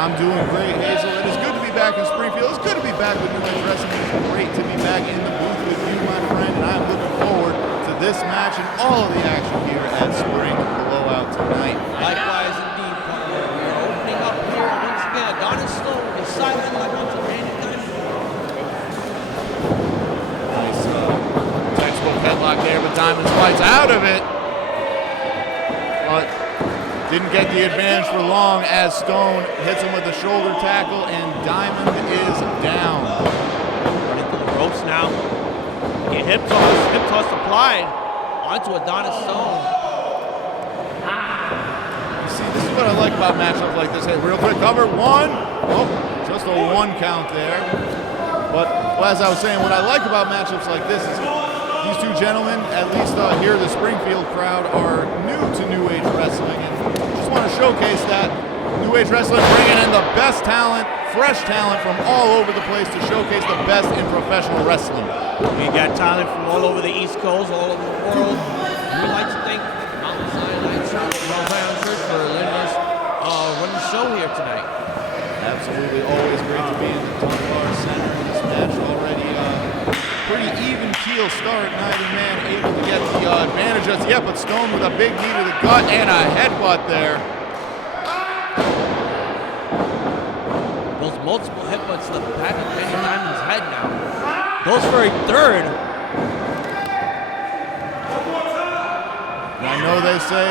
I'm doing great, Hazel. It is good to be back in Springfield. It's good to be back with New Age Wrestling. It's great to be back in the booth with you, my friend, and I'm looking forward to this match and all of the action here at Spring Blowout tonight. Likewise, indeed, partner. We are opening up here once again. Adonis Stone is silent like once again. Nice textbook headlock there, but Diamond fights out of it. But didn't get the advantage for long as Stone hits him with a shoulder tackle, and Diamond is down. Running through the ropes now. Get hip toss applied onto Adonis Stone. See, this is what I like about matchups like this. Hey, real quick cover, one. Oh, just a one count there. But as I was saying, what I like about matchups like this is these two gentlemen, at least here the Springfield crowd, are new to New Age Wrestling, and just want to showcase that New Age Wrestling bringing in the best talent, fresh talent from all over the place to showcase the best in professional wrestling. We got talent from all over the East Coast, all over the world. We'd like to thank Mountain Zion Church for letting us run the show here tonight. Absolutely, always great to be in the Dunbar Center. This match already pretty even keel start. Neither man able to get the advantage just yet, but Stone with a big knee to the gut and a headbutt there. Those multiple headbutts to the back of Danny Diamond's head now. Goes for a third. I know they say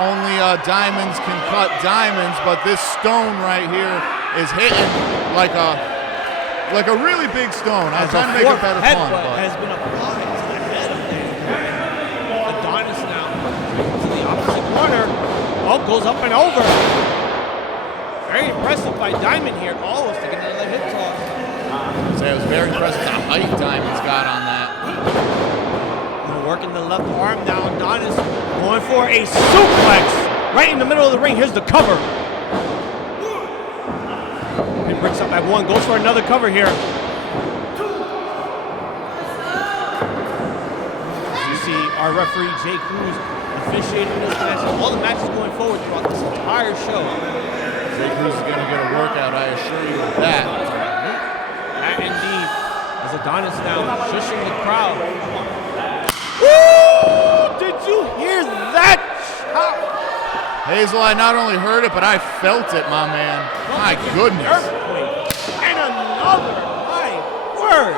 only diamonds can cut diamonds, but this Stone right here is hitting like a really big stone. I was trying to make it better fun. But has been applied to the head of Danny Diamond. Adonis now to the opposite corner. Oh, goes up and over. Very impressive by Diamond here. Almost to get another hip toss. So it was very impressive the height Diamond's got on that. Working the left arm now. Adonis going for a suplex right in the middle of the ring. Here's the cover. He breaks up at one, goes for another cover here. You see our referee, Jayy Cruz, officiating this match. All the matches going forward throughout this entire show. Jayy Cruz is going to get a workout, I assure you of that. That indeed. As Adonis now shushing the crowd. Woo! Did you hear that chop? Hazel, I not only heard it, but I felt it, my man. My goodness. And another, my word.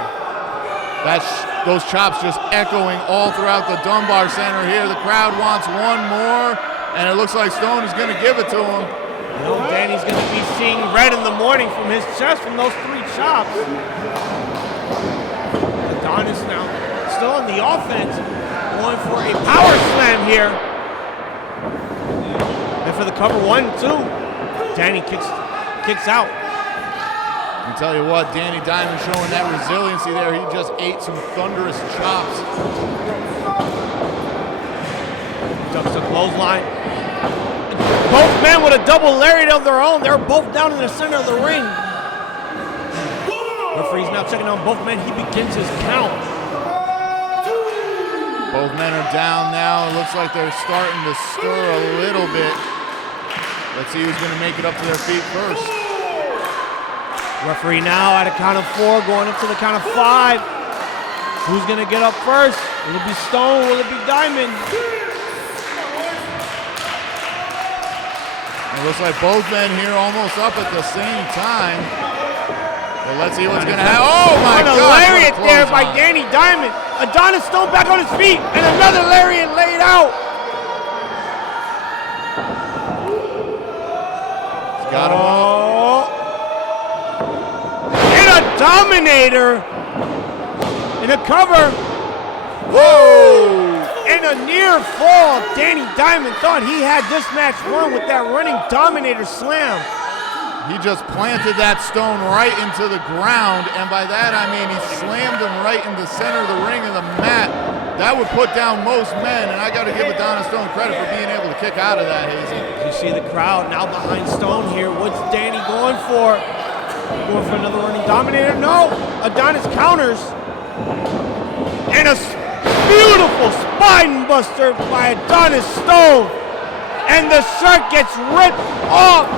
Those chops just echoing all throughout the Dunbar Center here. The crowd wants one more, and it looks like Stone is going to give it to him. You know, Danny's going to be seeing red in the morning from his chest from those three chops. Adonis now still on the offense, going for a power slam here. And for the cover 1-2, Danny kicks out. I tell you what, Danny Diamond showing that resiliency there. He just ate some thunderous chops. Ducks a clothesline. Both men with a double lariat of their own. They're both down in the center of the ring. Referee's now checking on both men. He begins his count. Both men are down now. It looks like they're starting to stir a little bit. Let's see who's going to make it up to their feet first. Referee now at a count of 4, going up to the count of 5. Who's going to get up first? Will it be Stone? Will it be Diamond? It looks like both men here almost up at the same time. Well, let's see what's going to happen. Oh, my God. A lariat there by Danny Diamond. Adonis Stone back on his feet, and another lariat laid out. He's got him up. And a Dominator in a cover. Whoa! And a near fall. Danny Diamond thought he had this match won with that running Dominator slam. He just planted that stone right into the ground, and by that I mean he slammed him right in the center of the ring of the mat. That would put down most men, and I got to give Adonis Stone credit for being able to kick out of that, Hazy. You see the crowd now behind Stone here. What's Danny going for? Going for another running Dominator? No. Adonis counters. And a beautiful spine buster by Adonis Stone. And the shirt gets ripped off.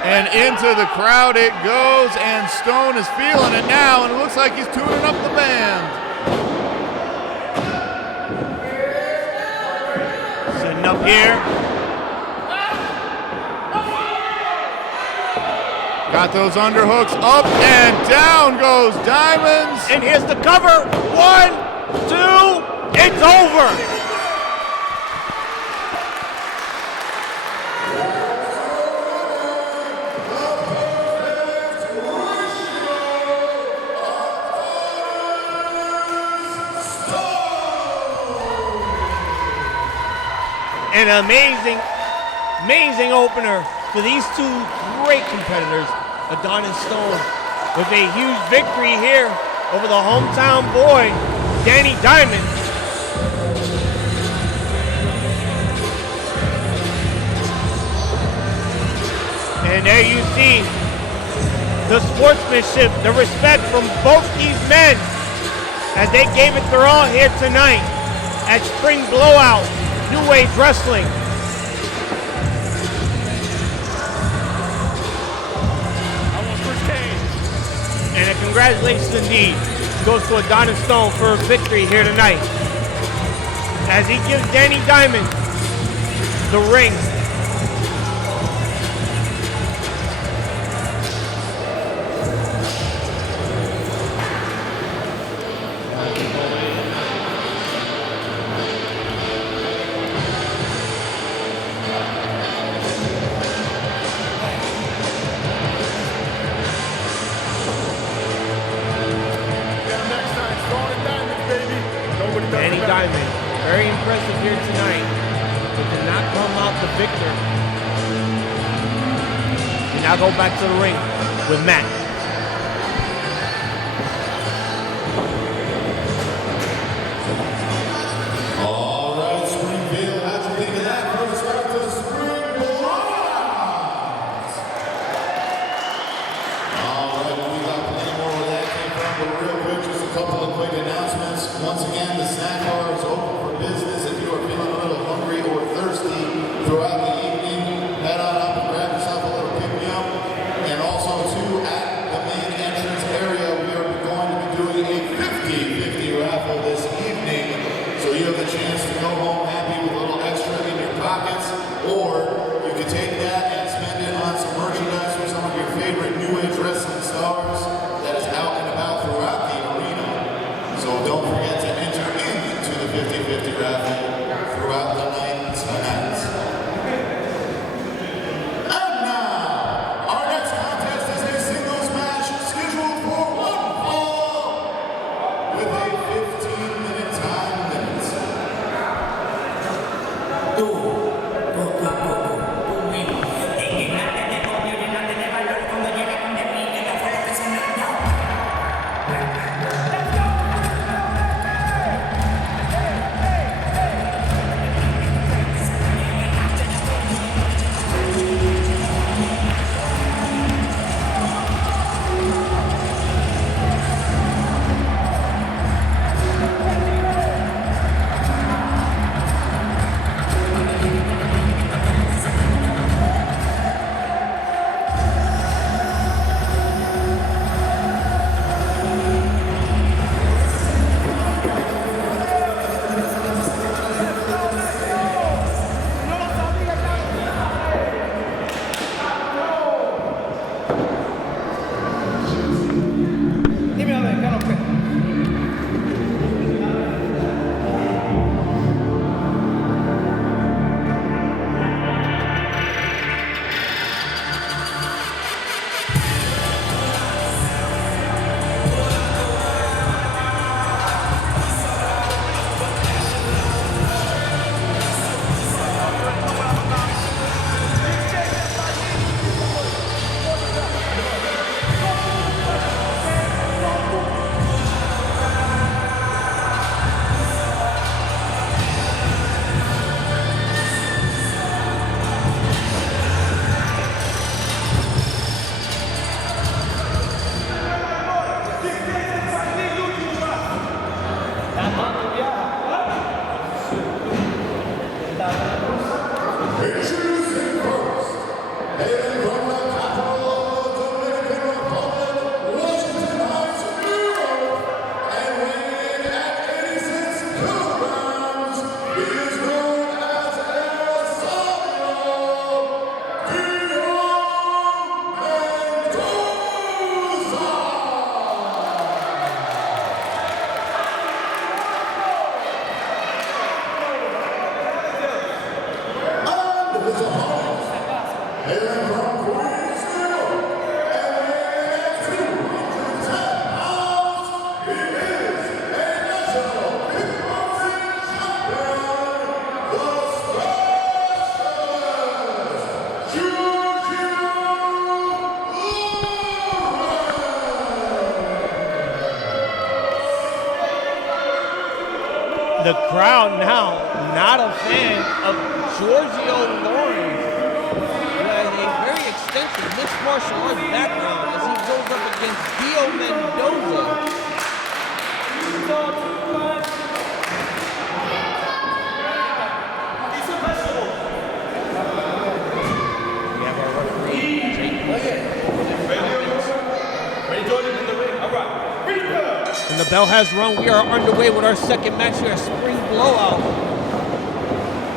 And into the crowd it goes, and Stone is feeling it now, and it looks like he's tuning up the band. Sitting up here. Got those underhooks up, and down goes Diamonds. And here's the cover. 1, 2, it's over. An amazing opener for these two great competitors. Adonis Stone with a huge victory here over the hometown boy, Danny Diamond. And there you see the sportsmanship, the respect from both these men as they gave it their all here tonight at Spring Blowout New Age Wrestling. And a congratulations indeed goes to Adonis Stone for a victory here tonight as he gives Danny Diamond the ring. Danny Diamond, very impressive here tonight, but did not come out the victor. We now go back to the ring with Matt. All right, Springfield, how'd you think of that? First start to Spring Blowout. All right, we got plenty more where that came from, but real quick, just a couple of quick announcements. Once again, the snack bar is open for business. If you are feeling a little hungry or thirsty throughout the evening, head on up and grab yourself a little pick-me-up. And also, too, at the main entrance area, we are going to be doing a 50-50 raffle this evening. So you have the chance to go home happy with a little extra in your pockets, or you can take that and spend it on some merchandise for some of your favorite New Age wrestling stars that is out and about throughout the arena. So don't forget to enter into the 50-50 raffle throughout the night tonight. And now, our next contest is a singles match scheduled for one fall with a 15-minute time limit. the crowd now not a fan of Georgio Lawrence, who has a very extensive mixed martial arts background as he goes up against Dio Mendoza. We have our referee, Jayy. And the bell has rung. We are underway with our second match here, Spring Blowout.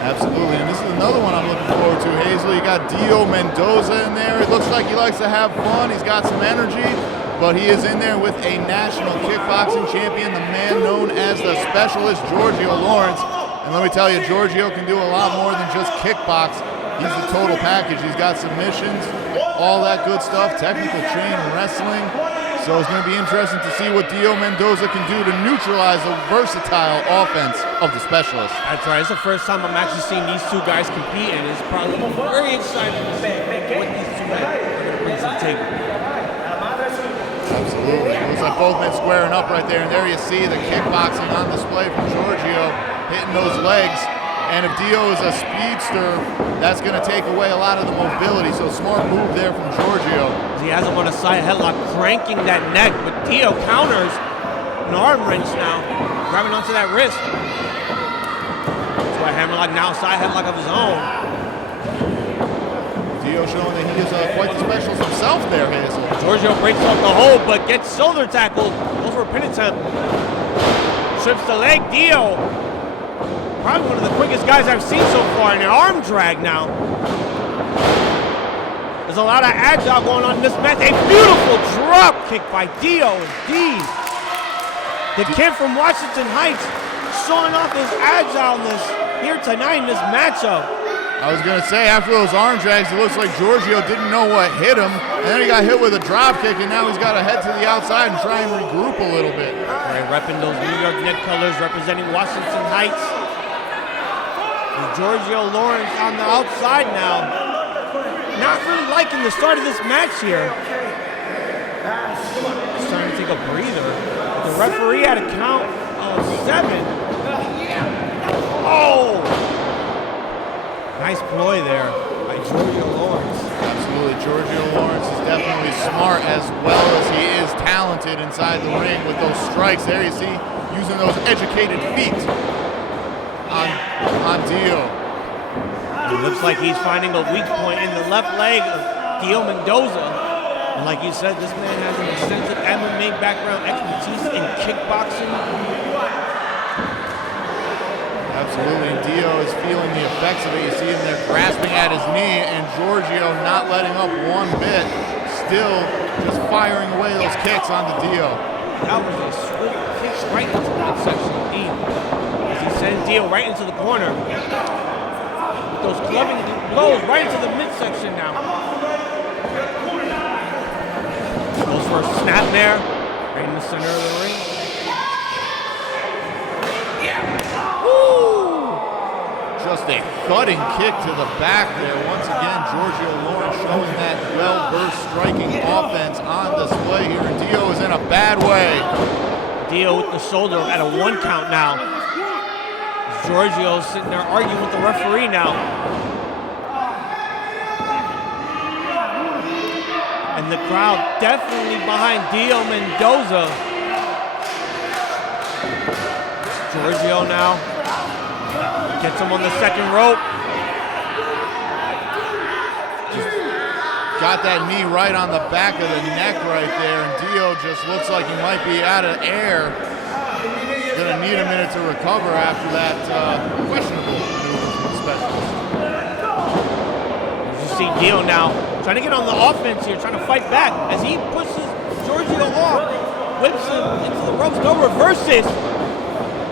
Absolutely, and this is another one I'm looking forward to, Hazel. You got Dio Mendoza in there. It looks like he likes to have fun. He's got some energy, but he is in there with a national kickboxing champion, the man known as the Specialist, Georgio Lawrence. And let me tell you, Georgio can do a lot more than just kickbox. He's the total package. He's got submissions, all that good stuff, technical chain and wrestling. So it's going to be interesting to see what Dio Mendoza can do to neutralize the versatile offense of the Specialist. That's right. It's the first time I'm actually seeing these two guys compete, and it's probably very exciting to see what these two guys are going to bring to the table. Absolutely. Looks like both men squaring up right there, and there you see the kickboxing on display from Georgio, hitting those legs. And if Dio is a speedster, that's going to take away a lot of the mobility. So smart move there from Georgio. He has him on a side headlock, cranking that neck, but Dio counters an arm wrench now, grabbing onto that wrist. That's why Hammerlock now side headlock of his own. Dio showing that he is quite the specialist himself there, Hazel. Georgio breaks off the hold, but gets shoulder tackled. Goes for a pin attempt. Trips the leg, Dio. Probably one of the quickest guys I've seen so far, and an arm drag now. There's a lot of agile going on in this match. A beautiful drop kick by Dio, indeed. The kid from Washington Heights showing off his agileness here tonight in this matchup. I was going to say, after those arm drags, it looks like Georgio didn't know what hit him, and then he got hit with a drop kick, and now he's got to head to the outside and try and regroup a little bit. Right, repping those New York Knicks colors, representing Washington Heights. And Georgio Lawrence on the outside now. Not really liking the start of this match here. He's trying to take a breather. The referee had a count of 7. Oh! Nice ploy there by Georgio Lawrence. Absolutely, Georgio Lawrence is definitely smart as well as he is talented inside the ring with those strikes. There you see, using those educated feet on Dio. It looks like he's finding a weak point in the left leg of Dio Mendoza. And like you said, this man has an extensive MMA background, expertise in kickboxing. Absolutely, and Dio is feeling the effects of it. You see him there grasping at his knee, and Georgio not letting up one bit, still just firing away those kicks onto Dio. That was a swift kick right into the midsection indeed. As he sends Dio right into the corner. Those clubbing blows right into the midsection now. Goes for a snap there, right in the center of the ring. Just a thudding kick to the back there. Once again, Georgio Lawrence showing that well-versed striking offense on display here, and Dio is in a bad way. Dio with the shoulder at a 1 count now. Georgio sitting there arguing with the referee now. And the crowd definitely behind Dio Mendoza. Georgio now gets him on the second rope. Just got that knee right on the back of the neck right there, and Dio just looks like he might be out of air. Gonna need a minute to recover after that questionable maneuver from the Specialist. As you see Dio now trying to get on the offense here, trying to fight back as he pushes Georgio off, whips him into the ropes, no reverses.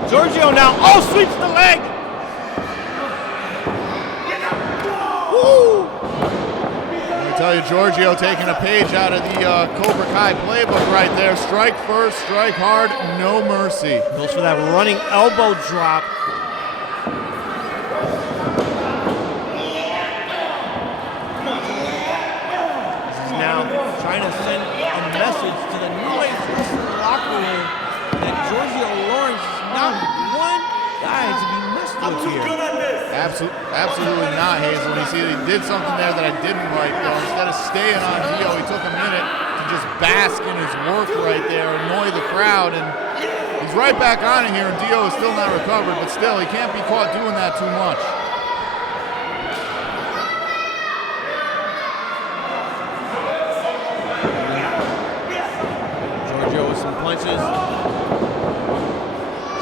Georgio now, sweeps the leg. Woo! Let me tell you, Georgio taking a page out of the Cobra Kai playbook right there. Strike first, strike hard, no mercy. Goes for that running elbow drop. This is now trying to send a message to the noise wrestling locker room that Georgio Lawrence is not one guy here. Absolutely not, Hazel. You see, he did something there that I didn't like, though. Instead of staying on Dio, he took a minute to just bask in his work right there, annoy the crowd, and he's right back on it here, and Dio is still not recovered, but still, he can't be caught doing that too much. Georgio with some punches.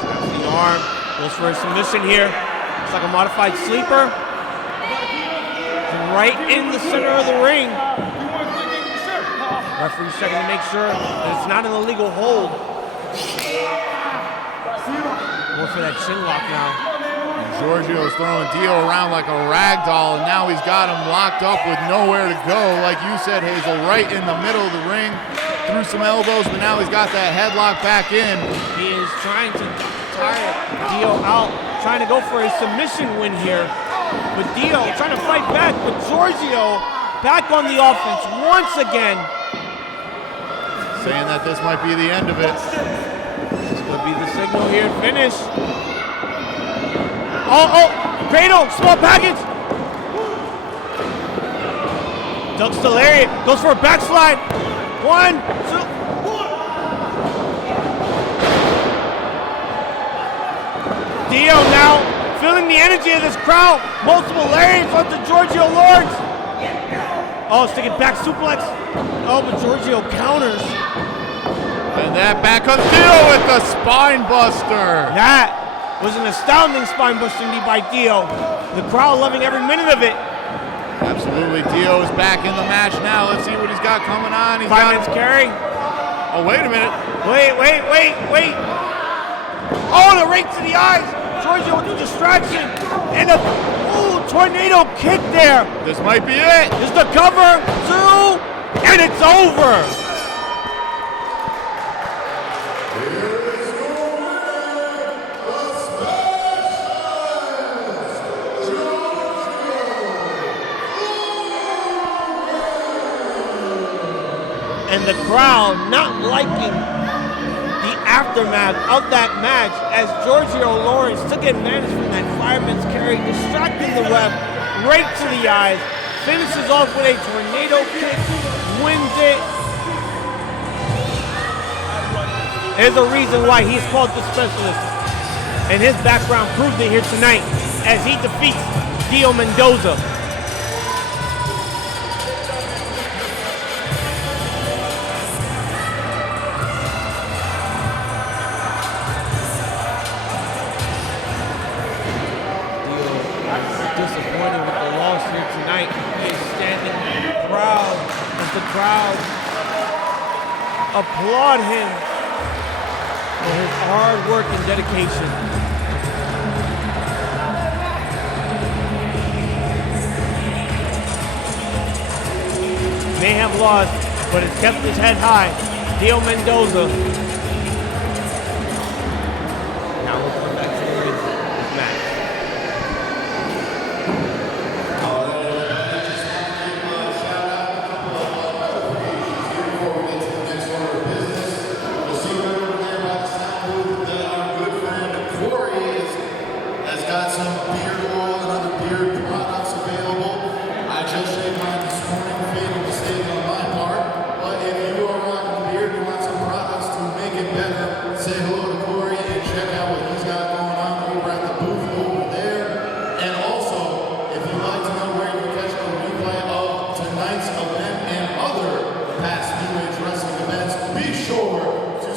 Snaps the arm, goes for a submission here. It's like a modified sleeper. Right in the center of the ring. Referee's checking to make sure that it's not an illegal hold. Going for that chin lock now. And Georgio is throwing Dio around like a rag doll, and now he's got him locked up with nowhere to go. Like you said, Hazel, right in the middle of the ring. Threw some elbows, but now he's got that headlock back in. He is trying to tire Dio out, trying to go for a submission win here. But Dio trying to fight back, but Georgio back on the offense once again. Saying that this might be the end of it. This could be the signal here. Finish. Oh, cradle, small package. Ducks the lariat, goes for a backslide. 1, 2. Dio now feeling the energy of this crowd. Multiple lariats onto Georgio Lords. Oh, sticking back suplex. Oh, but Georgio counters. And that back comes Dio with the spine buster. That was an astounding spine buster knee by Dio. The crowd loving every minute of it. Absolutely, Dio is back in the match now. Let's see what he's got coming on. He's 5 got minutes carry. Oh, wait a minute. Wait. Oh, the rake to the eyes. Georgio with the distraction. And a tornado kick there. This might be it. This is the cover. 2. And it's over. And the crowd not liking the aftermath of that match as Georgio Lawrence took advantage from that fireman's carry, distracting the ref, right to the eyes, finishes off with a tornado kick, wins it. There's a reason why he's called the specialist, and his background proved it here tonight as he defeats Dio Mendoza. Disappointed with the loss here tonight. He is standing proud as the crowd applaud him for his hard work and dedication. May have lost, but has kept his head high. Dio Mendoza. Now we'll come back to the ring with Matt.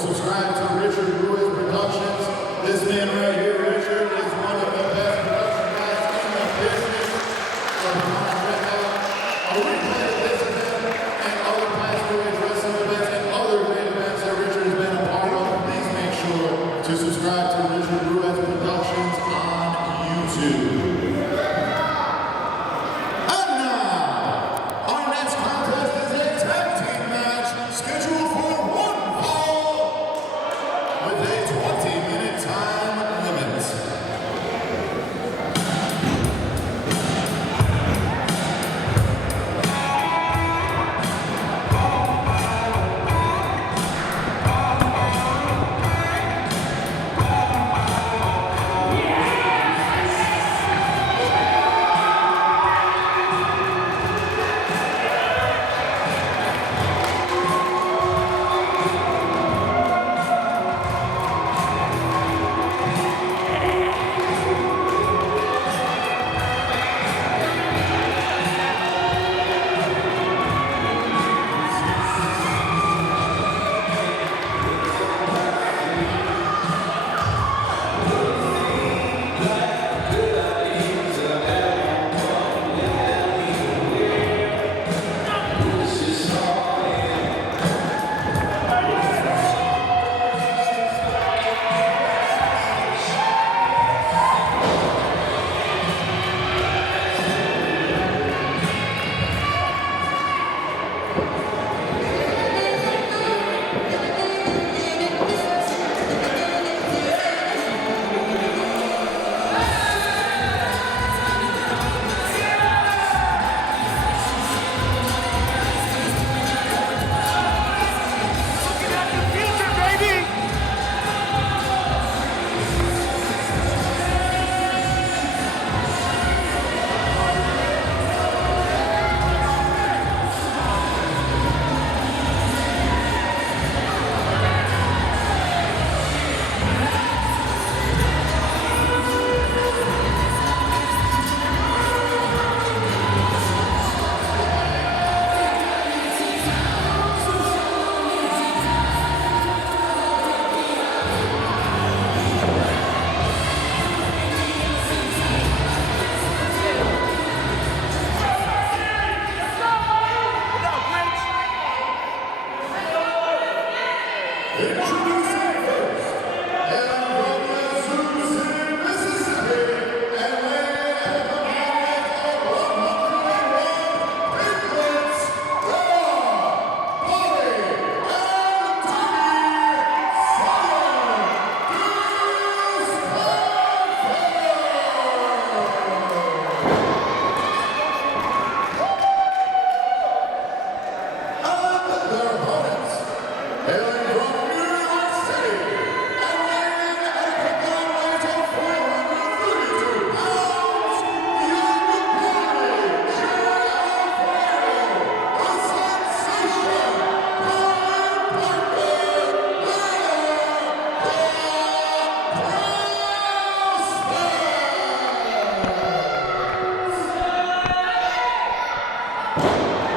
Subscribe to Ruiz Productions. This man right here, Richard, is one of the best production guys in the business. So if you want to check out a replay of this event and other past Ruiz wrestling events and other great events that Richard has been a part of, please make sure to subscribe to Richard Ruiz Productions on YouTube. And now, our next contest is a tag team match scheduled for one fall with a 20-minute time limit.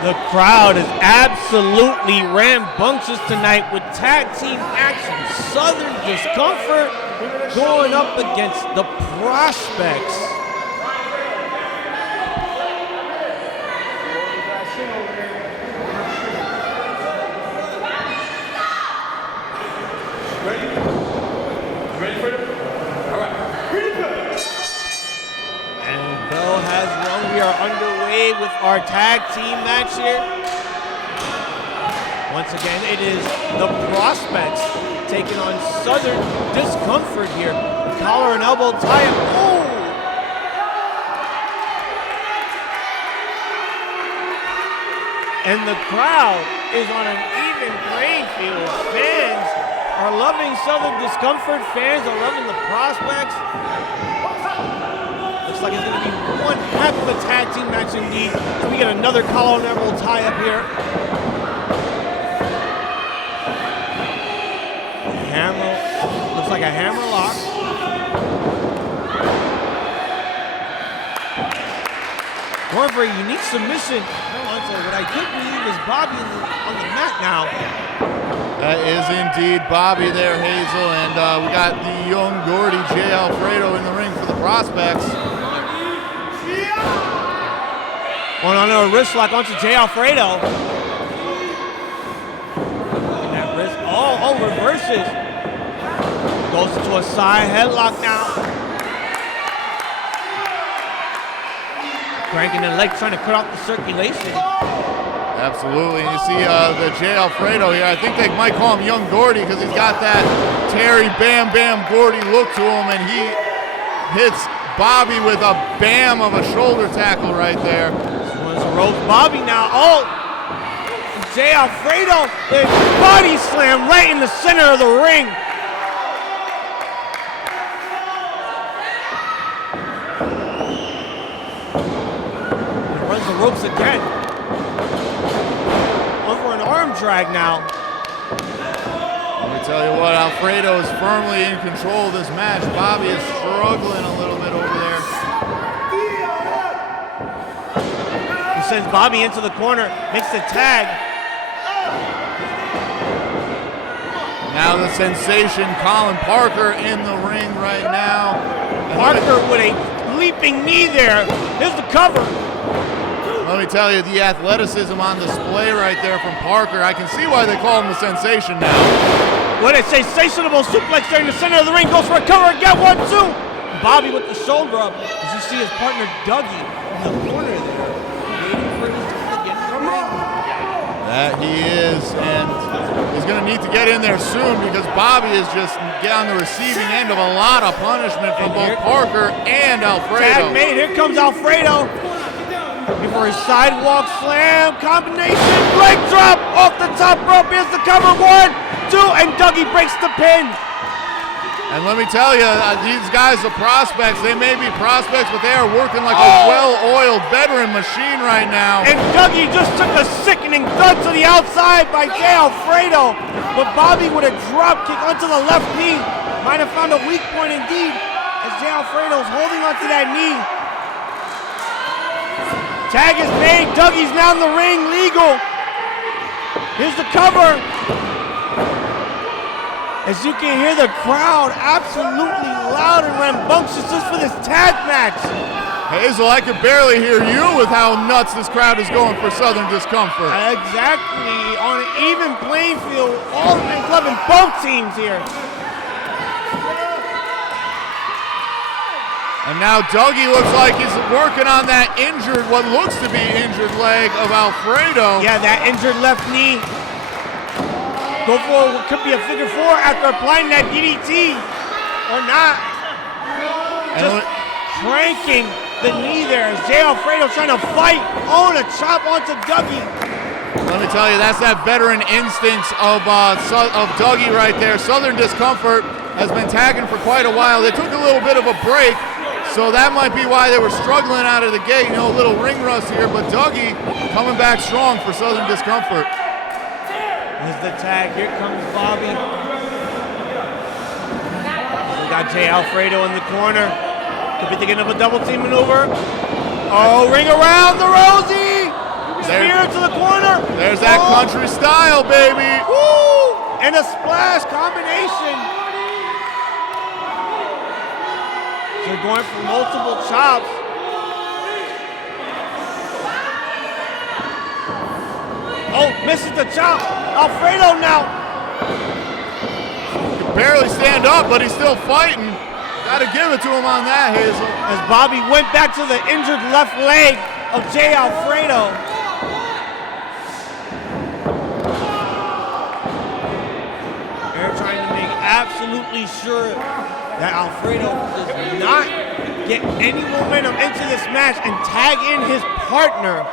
The crowd is absolutely rambunctious tonight with tag team action. Southern Discomfort going up against the Prospectz. And bell has rung. We are underway with our tag team match here. Once again, it is the Prospectz taking on Southern Discomfort here. Collar and elbow tie-up. Oh! And the crowd is on an even playing field. Fans are loving Southern Discomfort. Fans are loving the Prospectz. Looks like it's going to be one heck of a tag team match indeed. So we get another collar and elbow tie-up here. Hammer, looks like a hammer lock. Going for a unique submission. What I do believe is Bobby on the mat now. That is indeed Bobby there, Hazel, and we got the young Gordy, Jayy Alfredo in the ring for the Prospectz. Going on to a wrist lock onto Jayy Alfredo. Looking at wrist. Oh, reverses. Goes into a side headlock now. Cranking the leg, trying to cut off the circulation. Absolutely, and you see the Jayy Alfredo here. I think they might call him Young Gordy because he's got that Terry Bam Bam Gordy look to him, and he hits Bobby with a bam of a shoulder tackle right there. This one's a rope. Bobby now. Oh! Jayy Alfredo, a body slam right in the center of the ring. The ropes again. Over an arm drag now. Let me tell you what, Alfredo is firmly in control of this match. Bobby is struggling a little bit over there. He sends Bobby into the corner, makes the tag. Now the sensation, Colin Parker in the ring right now. Parker with a leaping knee there. Here's the cover. Let me tell you, the athleticism on display right there from Parker. I can see why they call him the sensation now. What a sensational suplex there in the center of the ring. Goes for a cover and get 1, 2. Bobby with the shoulder up. As you see his partner Dougie in the corner there, waiting for his time to get in the ring. That he is, and he's going to need to get in there soon because Bobby is just on the receiving end of a lot of punishment from both Parker and Alfredo. Tag made. Here comes Alfredo. For his sidewalk slam combination, leg drop off the top rope. Here's the cover, 1, 2, and Dougie breaks the pin. And let me tell you, these guys are Prospectz. They may be Prospectz, but they are working like a well-oiled veteran machine right now. And Dougie just took a sickening thud to the outside by Jayy Alfredo. But Bobby with a drop kick onto the left knee. Might have found a weak point indeed, as Jayy Alfredo's holding onto that knee. Tag is made. Dougie's now in the ring, legal. Here's the cover. As you can hear the crowd absolutely loud and rambunctious just for this tag match. Hazel, I could barely hear you with how nuts this crowd is going for Southern Discomfort. Exactly. On an even playing field, all men loving both teams here. And now Dougie looks like he's working on that injured, what looks to be injured leg of Alfredo. Yeah, that injured left knee. Go for what could be a figure 4 after applying that DDT. Or not. Just cranking the knee there. Jayy Alfredo trying to fight. Oh, and a chop onto Dougie. Let me tell you, that's that veteran instincts of Dougie right there. Southern Discomfort has been tagging for quite a while. They took a little bit of a break. So that might be why they were struggling out of the gate. You know, a little ring rust here, but Dougie coming back strong for Southern Discomfort. Here's the tag. Here comes Bobby. We got Jayy Alfredo in the corner. Could be thinking of a double team maneuver. Oh, ring around the Rosie. spear into the corner. There's that country style, baby. Woo! And a splash combination. They're going for multiple chops. Oh, misses the chop. Alfredo now. Can barely stand up, but he's still fighting. Gotta give it to him on that, Hazel. As Bobby went back to the injured left leg of Jayy Alfredo. They're trying to make absolutely sure that Alfredo does not get any momentum into this match and tag in his partner.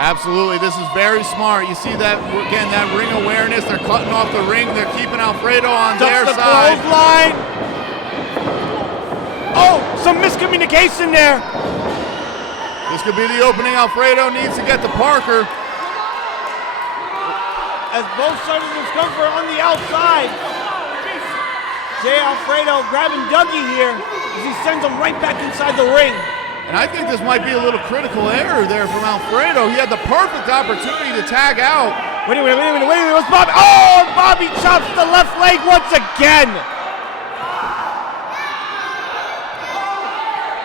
Absolutely, this is very smart. You see that, again, that ring awareness. They're cutting off the ring. They're keeping Alfredo on their the side. Clothesline. Oh, some miscommunication there. This could be the opening Alfredo needs to get to Parker. As both sides of Discomfort on the outside. Jayy Alfredo grabbing Dougie here as he sends him right back inside the ring. And I think this might be a little critical error there from Alfredo. He had the perfect opportunity to tag out. Wait a minute, what's Bobby? Oh, Bobby chops the left leg once again.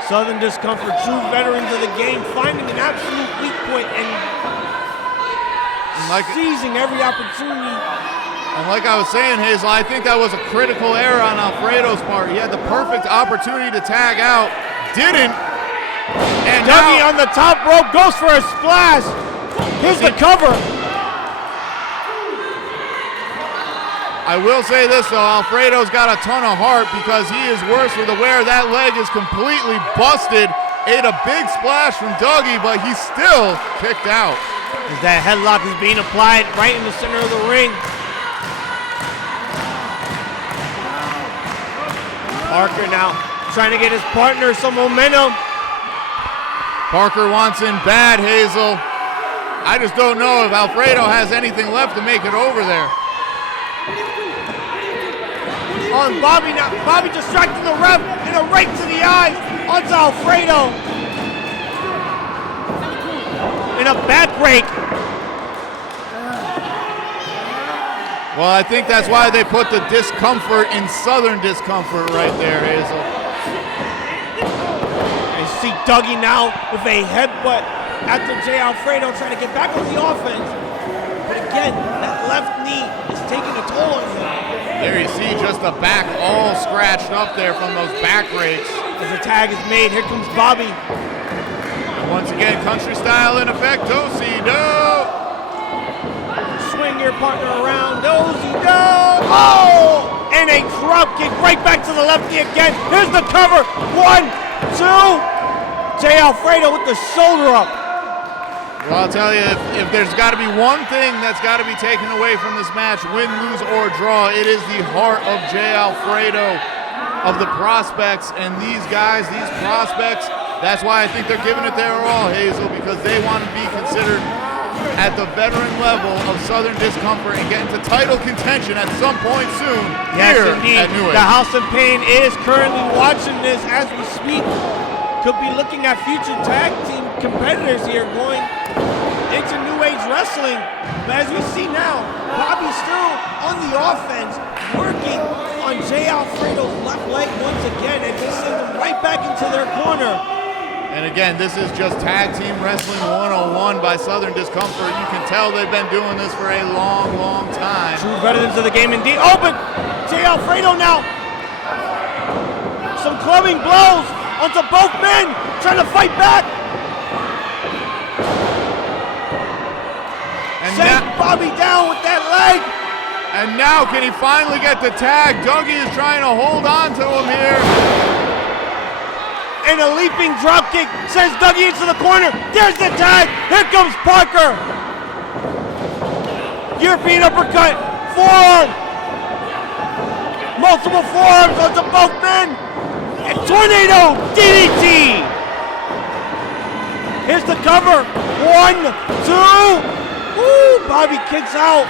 Southern Discomfort, true veterans of the game, finding an absolute weak point and seizing every opportunity. And like I was saying, Hazel, I think that was a critical error on Alfredo's part. He had the perfect opportunity to tag out, didn't. And Dougie on the top rope goes for a splash. Here's the cover. I will say this though, Alfredo's got a ton of heart because he is worse for the wear. That leg is completely busted. Ate a big splash from Dougie, but he's still kicked out. As that headlock is being applied right in the center of the ring. Parker now trying to get his partner some momentum. Parker wants in bad, Hazel. I just don't know if Alfredo has anything left to make it over there. On Bobby now. Bobby distracting the ref and a right to the eyes onto Alfredo. And a back break. Well, I think that's why they put the Discomfort in Southern Discomfort right there, Hazel. And see Dougie now with a headbutt after Jayy Alfredo trying to get back on the offense. But again, that left knee is taking a toll on him. There you see just the back all scratched up there from those back rakes. As the tag is made, here comes Bobby. And once again, country style in effect, do-si-do. Swing your partner around, do-si-do. Oh! And a drop kick right back to the lefty again. Here's the cover, 1, 2. Jayy Alfredo with the shoulder up. Well, I'll tell you, if there's got to be one thing that's got to be taken away from this match, win, lose, or draw, it is the heart of Jayy Alfredo, of the Prospectz, and these guys, these Prospectz, that's why I think they're giving it their all, Hazel, because they want to be considered at the veteran level of Southern Discomfort and get into title contention at some point soon here at New Age. The House of Pain is currently watching this as we speak. Could be looking at future tag team competitors here going into New Age Wrestling. But as we see now, Bobby's still on the offense, working on Jayy Alfredo's left leg once again, and he sends him right back into their corner. And again, this is just Tag Team Wrestling 101 by Southern Discomfort. You can tell they've been doing this for a long, long time. True veterans of the game indeed. Open! Jayy Alfredo now. Some clubbing blows onto both men, trying to fight back. And Sends Bobby down with that leg. And now can he finally get the tag? Dougie is trying to hold on to him here. And a leaping dropkick sends Dougie into the corner. There's the tag. Here comes Parker. European uppercut. Forearm. Multiple forearms onto both men. And tornado DDT. Here's the cover. 1, 2. Woo, Bobby kicks out.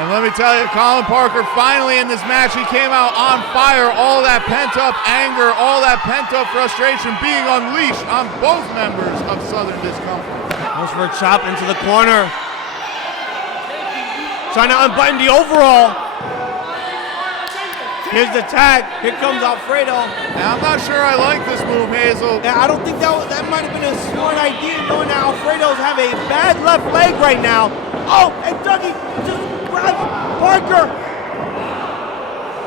And let me tell you, Colin Parker finally in this match, he came out on fire. All that pent-up anger, all that pent-up frustration being unleashed on both members of Southern Discomfort. Goes for a chop into the corner. Trying to unbutton the overall. Here's the tag. Here comes Alfredo. Now, I'm not sure I like this move, Hazel. Yeah, I don't think that might have been a smart idea, knowing that Alfredo's have a bad left leg right now. Oh, and Dougie just grabs Parker.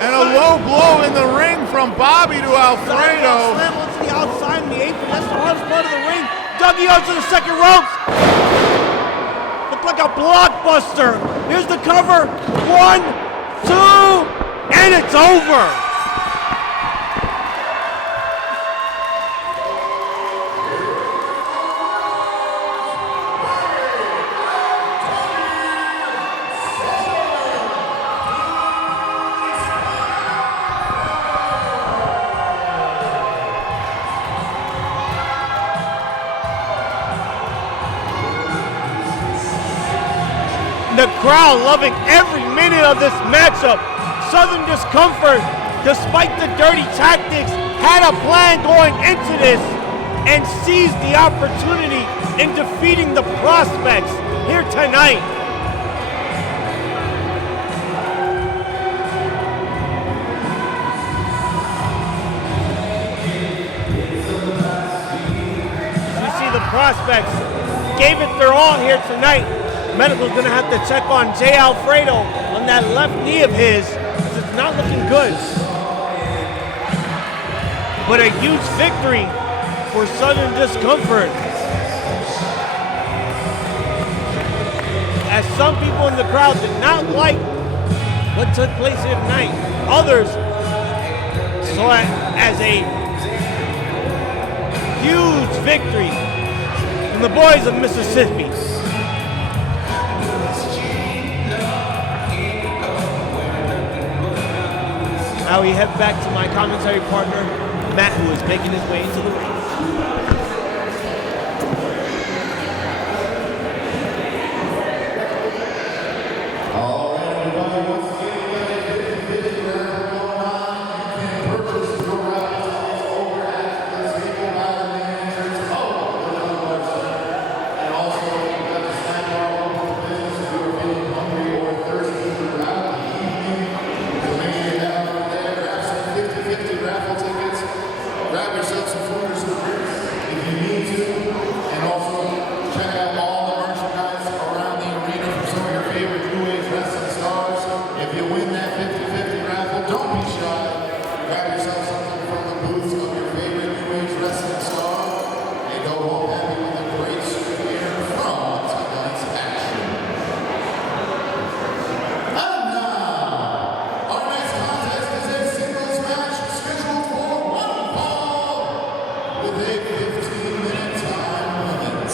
And a low blow in the ring from Bobby to Alfredo. Slam onto the outside of the apron. That's the hardest part of the ring. Dougie onto the second ropes. Looked like a blockbuster. Here's the cover. 1, 2. And it's over. The crowd loving every minute of this matchup. Southern Discomfort, despite the dirty tactics, had a plan going into this and seized the opportunity in defeating the Prospectz here tonight. You see the Prospectz gave it their all here tonight. Medical's gonna have to check on Jayy Alfredo on that left knee of his. It's not looking good. But a huge victory for Southern Discomfort. As some people in the crowd did not like what took place here tonight, others saw it as a huge victory from the boys of Mississippi. Now we head back to my commentary partner, Matt, who is making his way into the ring. All right, everybody, once again, we got a 50-50 round going on. You can purchase your raffles over at the table by the main entrance of the website. And also, we've got the snack bar open for business if you're feeling hungry or thirsty throughout the evening. So make sure you head out over there, grab some 50-50 raffle tickets, grab yourself some food or some drinks if you need to, and also check out all the merchandise around the arena from some of your favorite New Age wrestling stars. If you win that 50-50 raffle, don't be shy. Grab yourself something from the booths of your favorite New Age wrestling star and go home happy with a great souvenir from tonight's action. And now, our next contest is a singles match scheduled for one fall with a 15-minute time limit.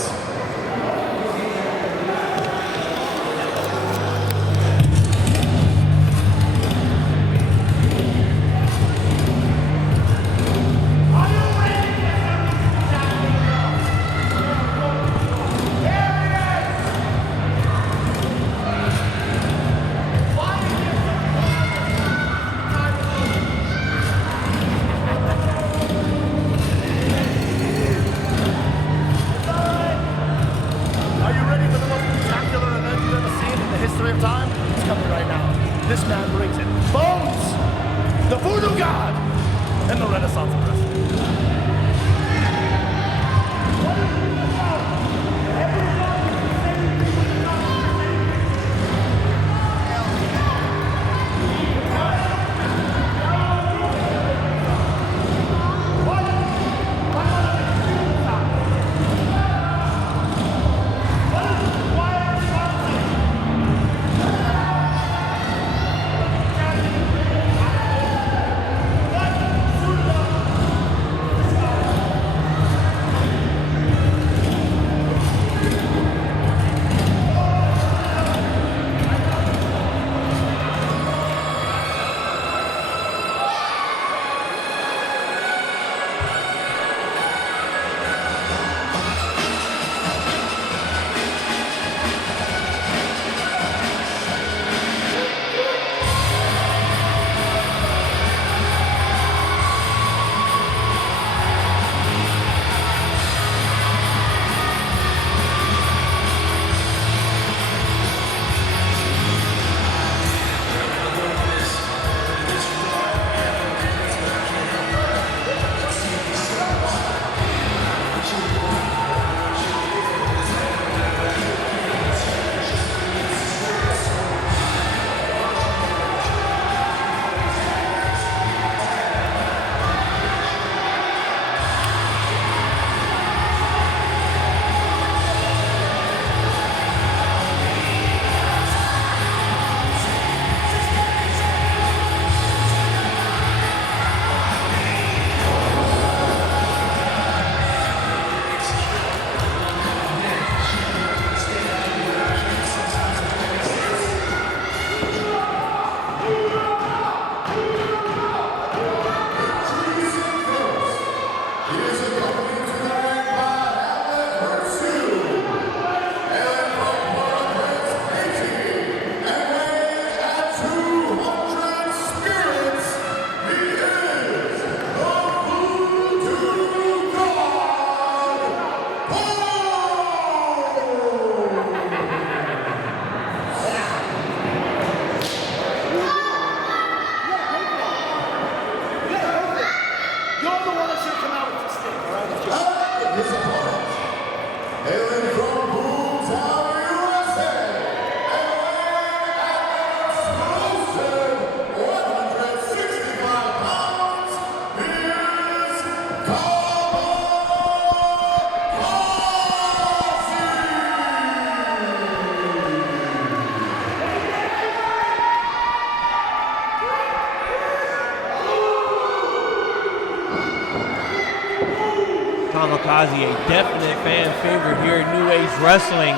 Kamakazi, a definite fan favorite here in New Age Wrestling.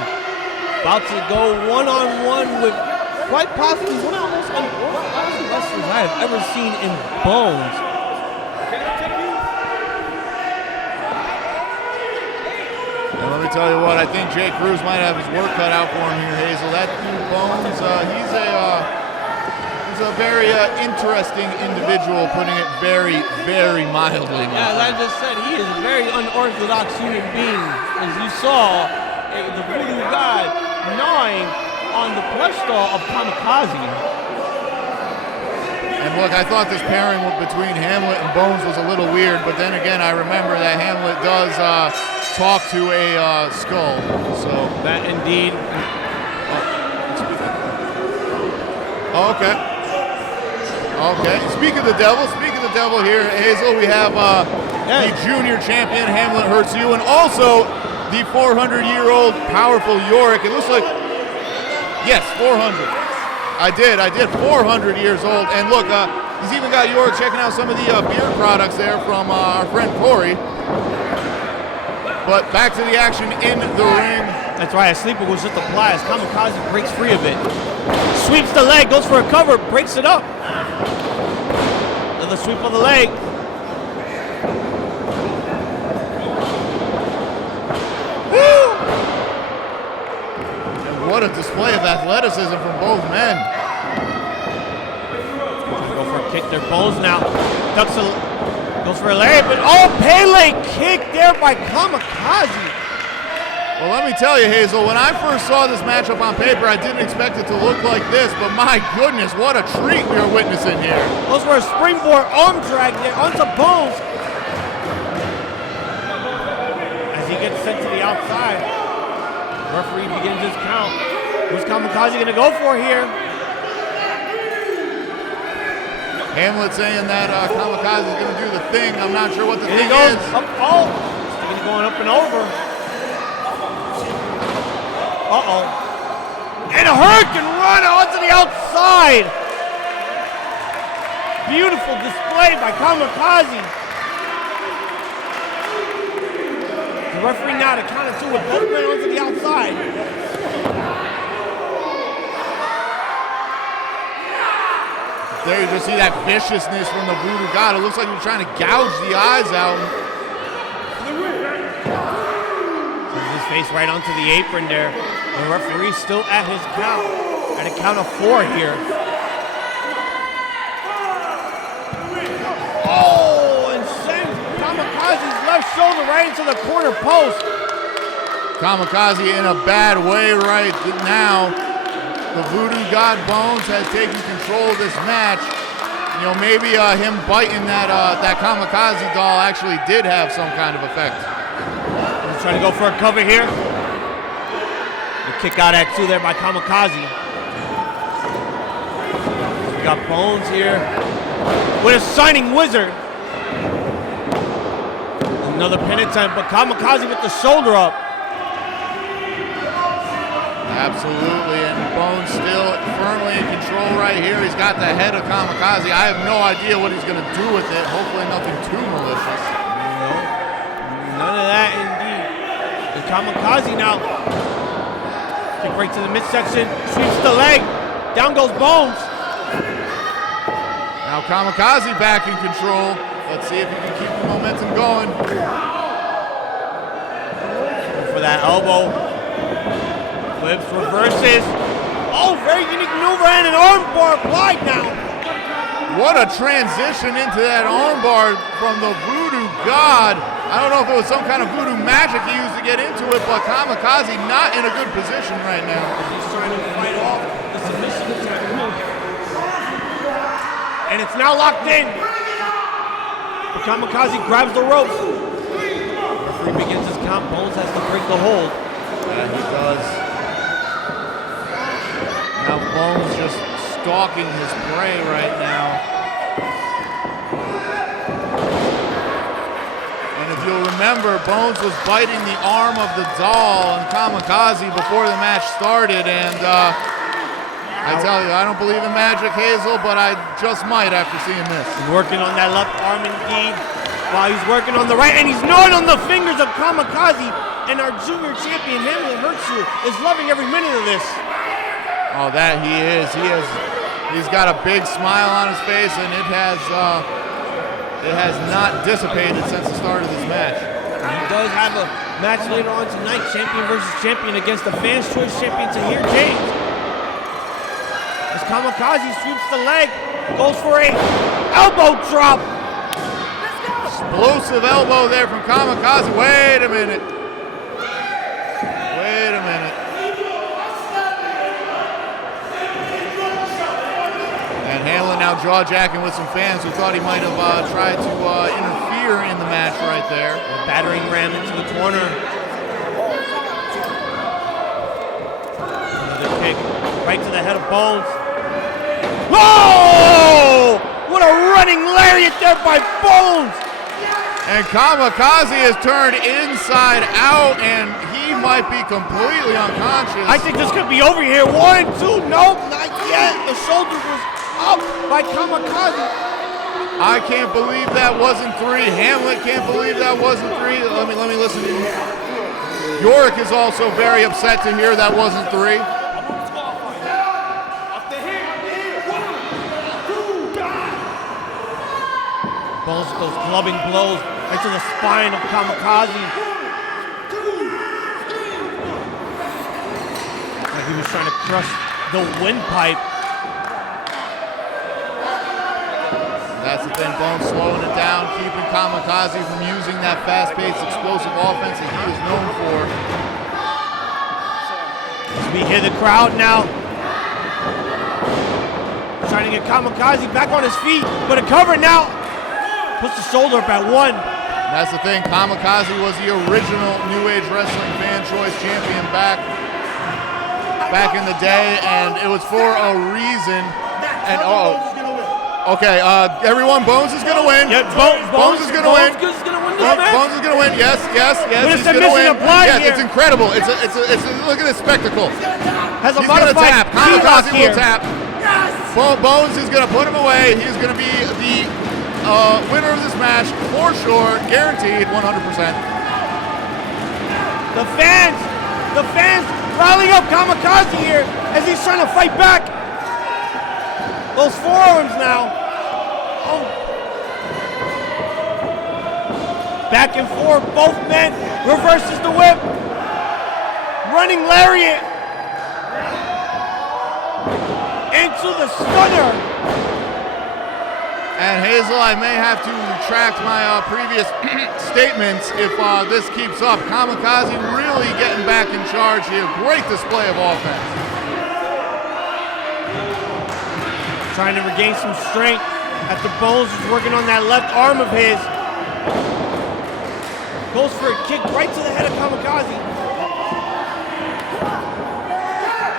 About to go one-on-one with quite possibly one of the most unorthodox wrestlers I have ever seen in Bonez. And let me tell you what, I think Jay Cruz might have his work cut out for him here, Hazel. That dude Bonez, he's a very interesting individual, putting it very, very mildly. Yeah, as I just said, he is a very unorthodox human being. As you saw, the voodoo god gnawing on the plush doll of Kamakazi. And look, I thought this pairing between Hamlet and Bonez was a little weird, but then again, I remember that Hamlet does talk to a skull. So that indeed. Okay. Okay. Speak of the devil here, Hazel. We have the junior champion Hamlet Hurtssue, and also the 400-year-old powerful Yorick. It looks like, yes, 400. I did. 400 years old. And look, he's even got Yorick checking out some of the beer products there from our friend Corey. But back to the action in the ring. That's right, a sleeper was just a blast. Kamakazi breaks free of it. Sweeps the leg, goes for a cover, breaks it up. Another sweep on the leg. Woo! And what a display of athleticism from both men. Go for a kick there, Bonez now. Ducks a, goes for a lariat, but Pele kick there by Kamakazi. Well, let me tell you, Hazel, when I first saw this matchup on paper, I didn't expect it to look like this, but my goodness, what a treat we are witnessing here. Goes for a springboard arm drag there onto Bonez. As he gets sent to the outside, referee begins his count. Who's Kamakazi gonna go for here? Hamlet saying that Kamakazi is gonna do the thing. I'm not sure what the thing goes is. Up, he's going up and over. And a hurricane run onto the outside. Beautiful display by Kamakazi. The referee now to count of two with both men onto the outside. There you just see that viciousness from the voodoo god. It looks like he was trying to gouge the eyes out. His face right onto the apron there. The referee's still at his count. At a count of 4 here. And sends Kamakazi's left shoulder right into the corner post. Kamakazi in a bad way right now. The voodoo god Bonez has taken control of this match. You know, maybe him biting that Kamakazi doll actually did have some kind of effect. He's trying to go for a cover here. Kick out at 2 there by Kamakazi. We got Bonez here with a signing wizard. Another pin attempt, but Kamakazi with the shoulder up. Absolutely, and Bonez still firmly in control right here. He's got the head of Kamakazi. I have no idea what he's gonna do with it. Hopefully nothing too malicious. No, none of that indeed. And Kamakazi now. Kick right to the midsection, sweeps the leg, down goes Bonez. Now Kamakazi back in control. Let's see if he can keep the momentum going. For that elbow. Flips, reverses. Very unique maneuver and an armbar applied now. What a transition into that armbar from the voodoo god. I don't know if it was some kind of voodoo magic he used to get into it, but Kamakazi not in a good position right now. He's trying to fight off the submission attack. And it's now locked in. But Kamakazi grabs the ropes. Referee begins his count. Bonez has to break the hold. Yeah, he does. Now Bonez just stalking his prey right now. If you'll remember, Bonez was biting the arm of the doll and Kamakazi before the match started, and I tell you, I don't believe in magic, Hazel, but I just might after seeing this. He's working on that left arm indeed. While he's working on the right, and he's gnawing on the fingers of Kamakazi, and our junior champion, Hamlet Hurtssue, is loving every minute of this. Oh, that he is. He's got a big smile on his face, and it has not dissipated since the start of this match. He does have a match later on tonight, champion versus champion against the Fans' Choice champion, Tahir, Jayy. As Kamakazi sweeps the leg, goes for a elbow drop. Explosive elbow there from Kamakazi. Wait a minute. And Hamlet now jaw-jacking with some fans who thought he might have tried to interfere in the match right there. A battering ram into the corner. Another kick right to the head of Bonez. Whoa! What a running lariat there by Bonez! And Kamakazi has turned inside out, and he might be completely unconscious. I think this could be over here. 1, 2, nope, not yet. The shoulder was up by Kamakazi. I can't believe that wasn't 3. Hamlet can't believe that wasn't 3. Let me listen. Yorick is also very upset to hear that wasn't 3. Bonez with those clubbing blows into the spine of Kamakazi. Like he was trying to crush the windpipe. That's the thing, Bonez slowing it down, keeping Kamakazi from using that fast-paced, explosive offense that he is known for. As we hear the crowd now. Trying to get Kamakazi back on his feet, but a cover now. Puts the shoulder up at 1. And that's the thing, Kamakazi was the original New Age Wrestling Fan Choice champion back in the day, and it was for a reason. And okay, everyone, Bonez is gonna win. Yeah, Bonez is gonna win. Bonez is gonna win this match. Bonez is gonna win. Yes, But he's it's a gonna missing win. apply Yes, here. it's incredible. It's look at this spectacle. Has a He's gonna modified tap. Kamakazi here. will tap. Bonez is gonna put him away. He's gonna be the winner of this match for sure, guaranteed 100%. The fans rallying up Kamakazi here as he's trying to fight back. Those forearms now. Oh. Back and forth, both men reverses the whip. Running lariat. Into the stunner. And Hazel, I may have to retract my previous statements if this keeps up. Kamakazi really getting back in charge here. Great display of offense. Trying to regain some strength after Bonez is working on that left arm of his. Goes for a kick right to the head of Kamakazi.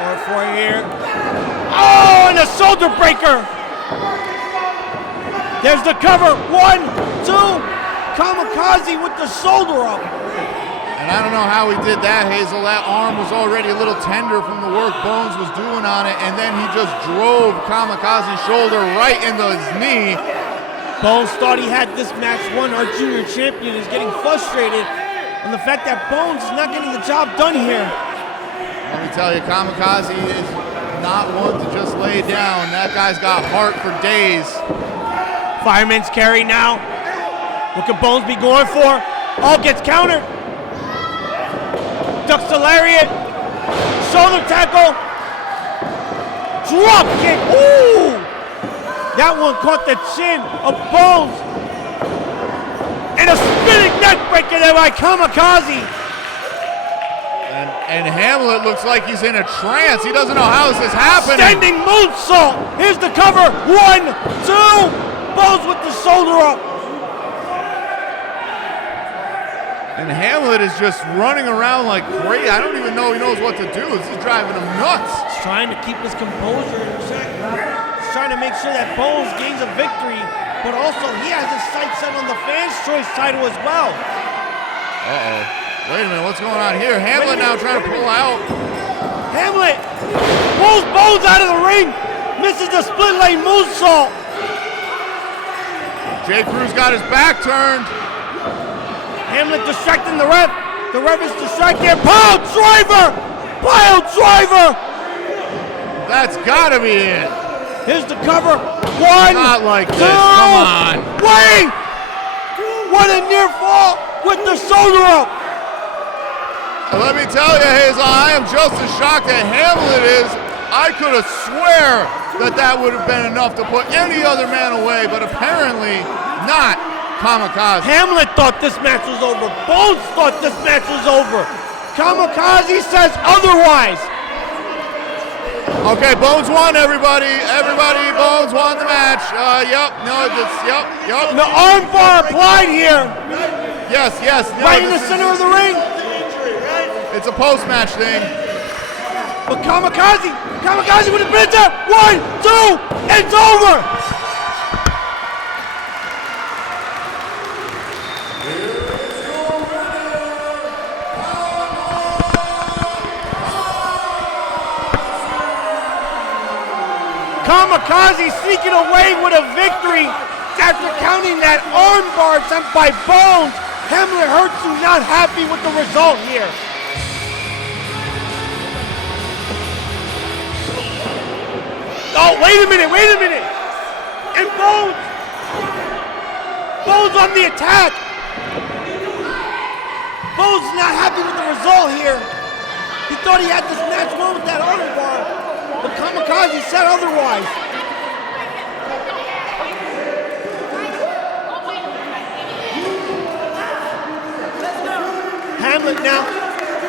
R4 here. Oh, and a shoulder breaker. There's the cover. 1, 2. Kamakazi with the shoulder up. And I don't know how he did that, Hazel. That arm was already a little tender from the work Bonez was doing on it, and then he just drove Kamakazi's shoulder right into his knee. Bonez thought he had this match won. Our junior champion is getting frustrated on the fact that Bonez is not getting the job done here. Let me tell you, Kamakazi is not one to just lay down. That guy's got heart for days. Fireman's carry now. What can Bonez be going for? All gets countered. Ducks the lariat. Shoulder tackle. Drop kick. Ooh! That one caught the chin of Bonez. And a spinning neck breaker there by Kamakazi. And Hamlet looks like he's in a trance. He doesn't know how this is happening. Standing moonsault. Here's the cover. 1, 2. Bonez with the shoulder up. And Hamlet is just running around like crazy. I don't even know he knows what to do. This is driving him nuts. He's trying to keep his composure in check. He's trying to make sure that Bonez gains a victory, but also he has his sights set on the Fans' Choice title as well. Uh-oh. Wait a minute, what's going on here? Hamlet now trying to pull out. Hamlet pulls Bonez out of the ring, misses the split leg moonsault. Jayy Cruz got his back turned. Hamlet distracting the ref. The ref is distracted. Pile driver! Pile driver! That's gotta be it. Here's the cover. One, Not like this. two, Come on. Wait! What a near fall with the shoulder up. Let me tell you, Hazel, I am just as shocked that Hamlet is. I could have swear that would have been enough to put any other man away, but apparently not Kamakazi. Hamlet thought this match was over. Bonez thought this match was over. Kamakazi says otherwise. Okay, Bonez won, everybody. Everybody, Bonez won the match. Yep. The arm bar applied here. Yes. No, Right in the center of the ring. It's a post-match thing. But Kamakazi with a pin down. 1, 2, it's over. Kamakazi sneaking away with a victory after counting that armbar sent by Bonez. Hamlet Hurtssue not happy with the result here. Oh, wait a minute. And Bonez on the attack. Bonez not happy with the result here. He thought he had this match won with that armbar, but Kamakazi said otherwise. Hamlet now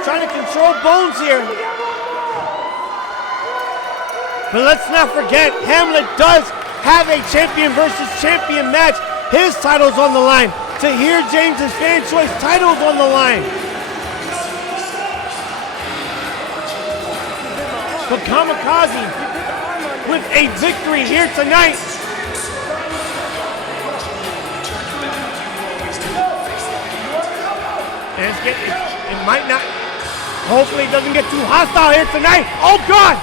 trying to control Bonez here. But let's not forget, Hamlet does have a champion versus champion match. His title's on the line. Tahir James's fan choice title's on the line. But Kamakazi with a victory here tonight. And it might not, hopefully it doesn't get too hostile here tonight. Oh God!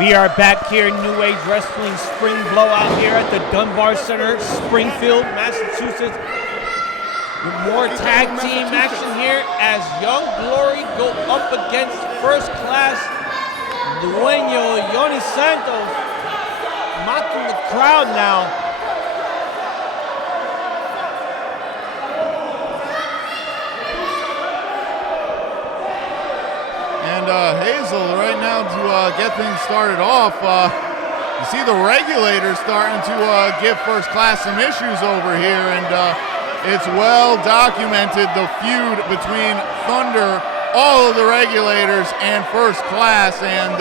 We are back here in New Age Wrestling Spring Blowout here at the Dunbar Center, Springfield, Massachusetts. With more tag team action here as Young Glory go up against first class Dueño Jhonny Santos, mocking the crowd now. And Hazel right now to get things started off. You see the regulators starting to give first class some issues over here, and it's well documented, the feud between Thunder, all of the regulators, and first class, and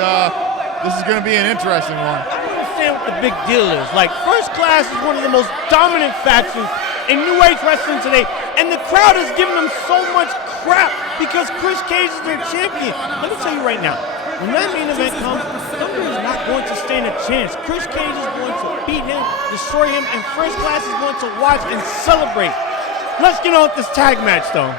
this is going to be an interesting one. I don't understand what the big deal is. Like, first class is one of the most dominant factions in New Age Wrestling today, and the crowd is giving them so much crap because Kage is their champion. Let me tell you right now, when that main event comes, Thunder is not going to stand a chance. Kage is going to beat him, destroy him, and first class is going to watch and celebrate. Let's get on with this tag match, though.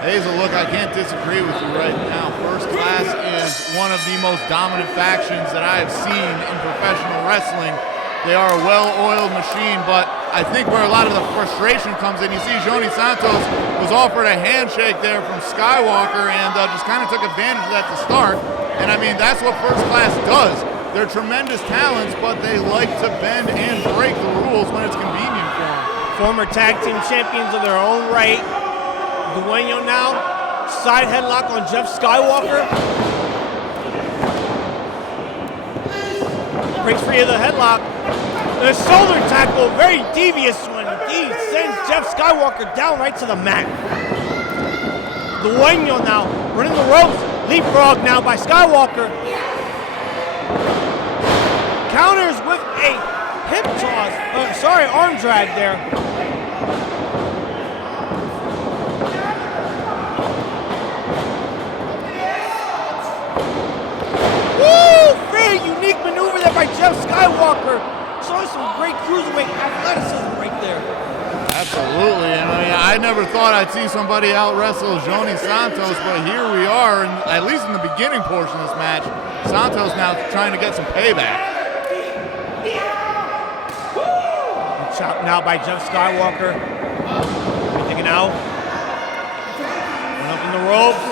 Hazel, look, I can't disagree with you right now. First class is one of the most dominant factions that I have seen in professional wrestling. They are a well-oiled machine, but I think where a lot of the frustration comes in, you see Jhonny Santos was offered a handshake there from Skywalker and just kind of took advantage of that to start. And I mean, that's what first class does. They're tremendous talents, but they like to bend and break the rules when it's convenient for them. Former tag team champions of their own right. Dueño now, side headlock on Jeff Skywalker. Breaks free of the headlock. The shoulder tackle, very devious one. He sends Jeff Skywalker down right to the mat. Dueño now, running the ropes. Leapfrog now by Skywalker. Counters with a hip toss, arm drag there. Woo! Very unique maneuver there by Jeff Skywalker. Showing some great cruiserweight athleticism right there. Absolutely, and I mean, I never thought I'd see somebody out wrestle Jhonny Santos, but here we are, and at least in the beginning portion of this match, Santos now trying to get some payback. Chopped now by Jeff Skywalker. Taking out. Went up in the ropes.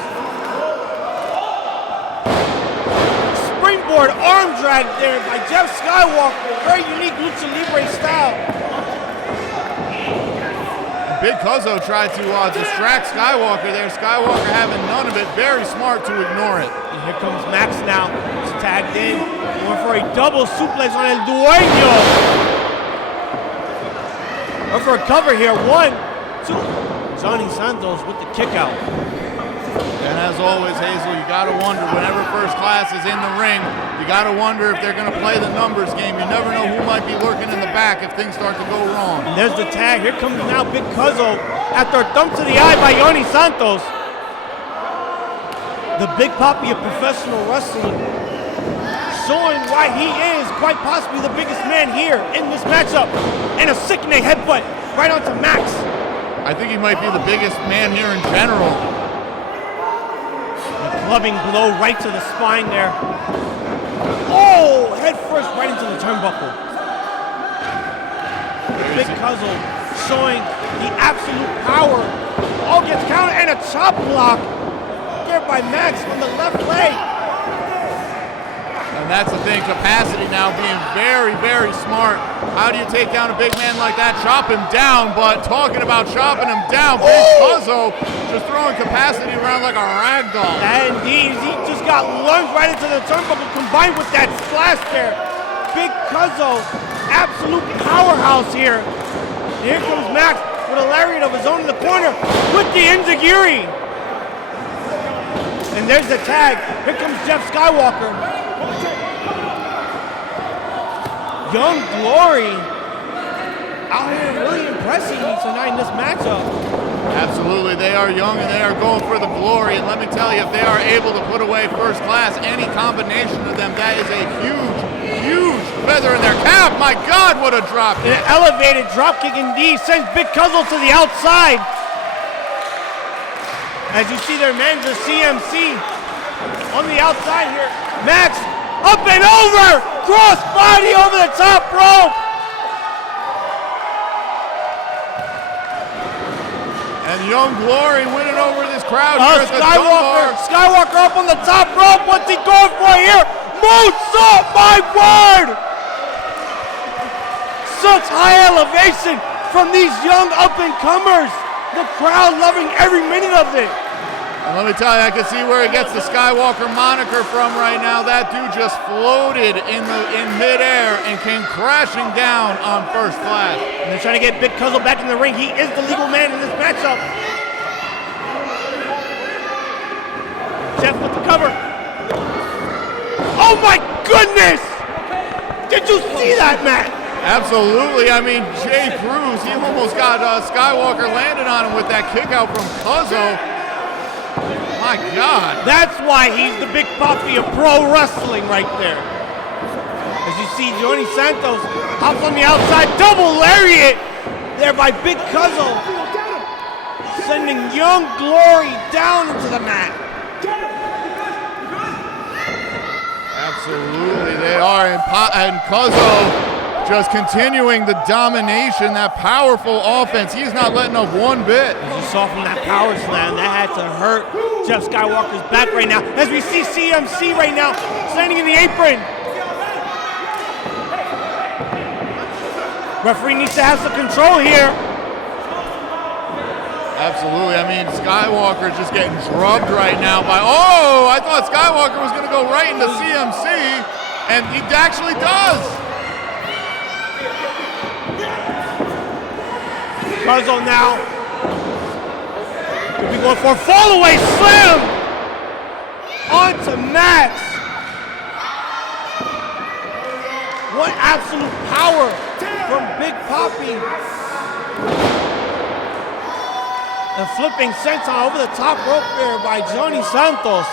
Springboard arm drag there by Jeff Skywalker. Very unique Lucha Libre style. Big Cuzzo tried to distract Skywalker there. Skywalker having none of it. Very smart to ignore it. And here comes Max now. He's tagged in. Going for a double suplex on El Dueño. Or for a cover here, 1, 2. Jhonny Santos with the kick out. And as always, Hazel, you gotta wonder, whenever first class is in the ring, you gotta wonder if they're gonna play the numbers game. You never know who might be lurking in the back if things start to go wrong. And there's the tag. Here comes now Big Cuzzo after a thump to the eye by Jhonny Santos. The Big Papi of professional wrestling, showing why he is quite possibly the biggest man here in this matchup. And a sickening headbutt right onto Max. I think he might be the biggest man here in general. A clubbing blow right to the spine there. Oh, head first right into the turnbuckle. Big Cuzzo showing the absolute power. All gets counted and a chop block there by Max on the left leg. And that's the thing, capacity now being very, very smart. How do you take down a big man like that? Chop him down, but talking about chopping him down, Big Cuzzo just throwing capacity around like a rag doll. And he just got lunged right into the turnbuckle combined with that slash there. Big Cuzzo, absolute powerhouse here. And here comes Max with a lariat of his own in the corner with the enziguri. And there's the tag. Here comes Jeff Skywalker. Young Glory out here really impressing me tonight in this matchup. Absolutely, they are young and they are going for the glory. And let me tell you, if they are able to put away first class, any combination of them, that is a huge, huge feather in their cap. My God, what a drop kick. An elevated drop kick indeed sends Big Cuzzo to the outside. As you see their manager CMC on the outside here. Max Up and over! Cross body over the top rope! And Young Glory winning over this crowd here at the Skywalker! Dunbar. Skywalker up on the top rope! What's he going for here? Moonsault, my word! Such high elevation from these young up-and-comers. The crowd loving every minute of it. And let me tell you, I can see where he gets the Skywalker moniker from right now. That dude just floated in midair and came crashing down on First Class. And they're trying to get Big Cuzzo back in the ring. He is the legal man in this matchup. Jeff with the cover. Oh my goodness! Did you see that, Matt? Absolutely. I mean, Jay Cruz, he almost got Skywalker landed on him with that kick out from Cuzzo. My God. That's why he's the Big Papi of pro wrestling right there. As you see, Jhonny Santos hops on the outside, double lariat there by Big Cuzzo, sending Young Glory down into the mat. Absolutely, they are. And Cuzzo just continuing the domination, that powerful offense. He's not letting up one bit. As you saw from that power slam, that had to hurt Jeff Skywalker's back right now. As we see CMC right now, standing in the apron. Referee needs to have some control here. Absolutely. I mean, Skywalker just getting drubbed right now by, oh, I thought Skywalker was going to go right into CMC, and he actually does. Cuzzo now. Could be going for a fall-away slam onto Max. What absolute power from Big Papi. And flipping senton over the top rope there by Jhonny Santos.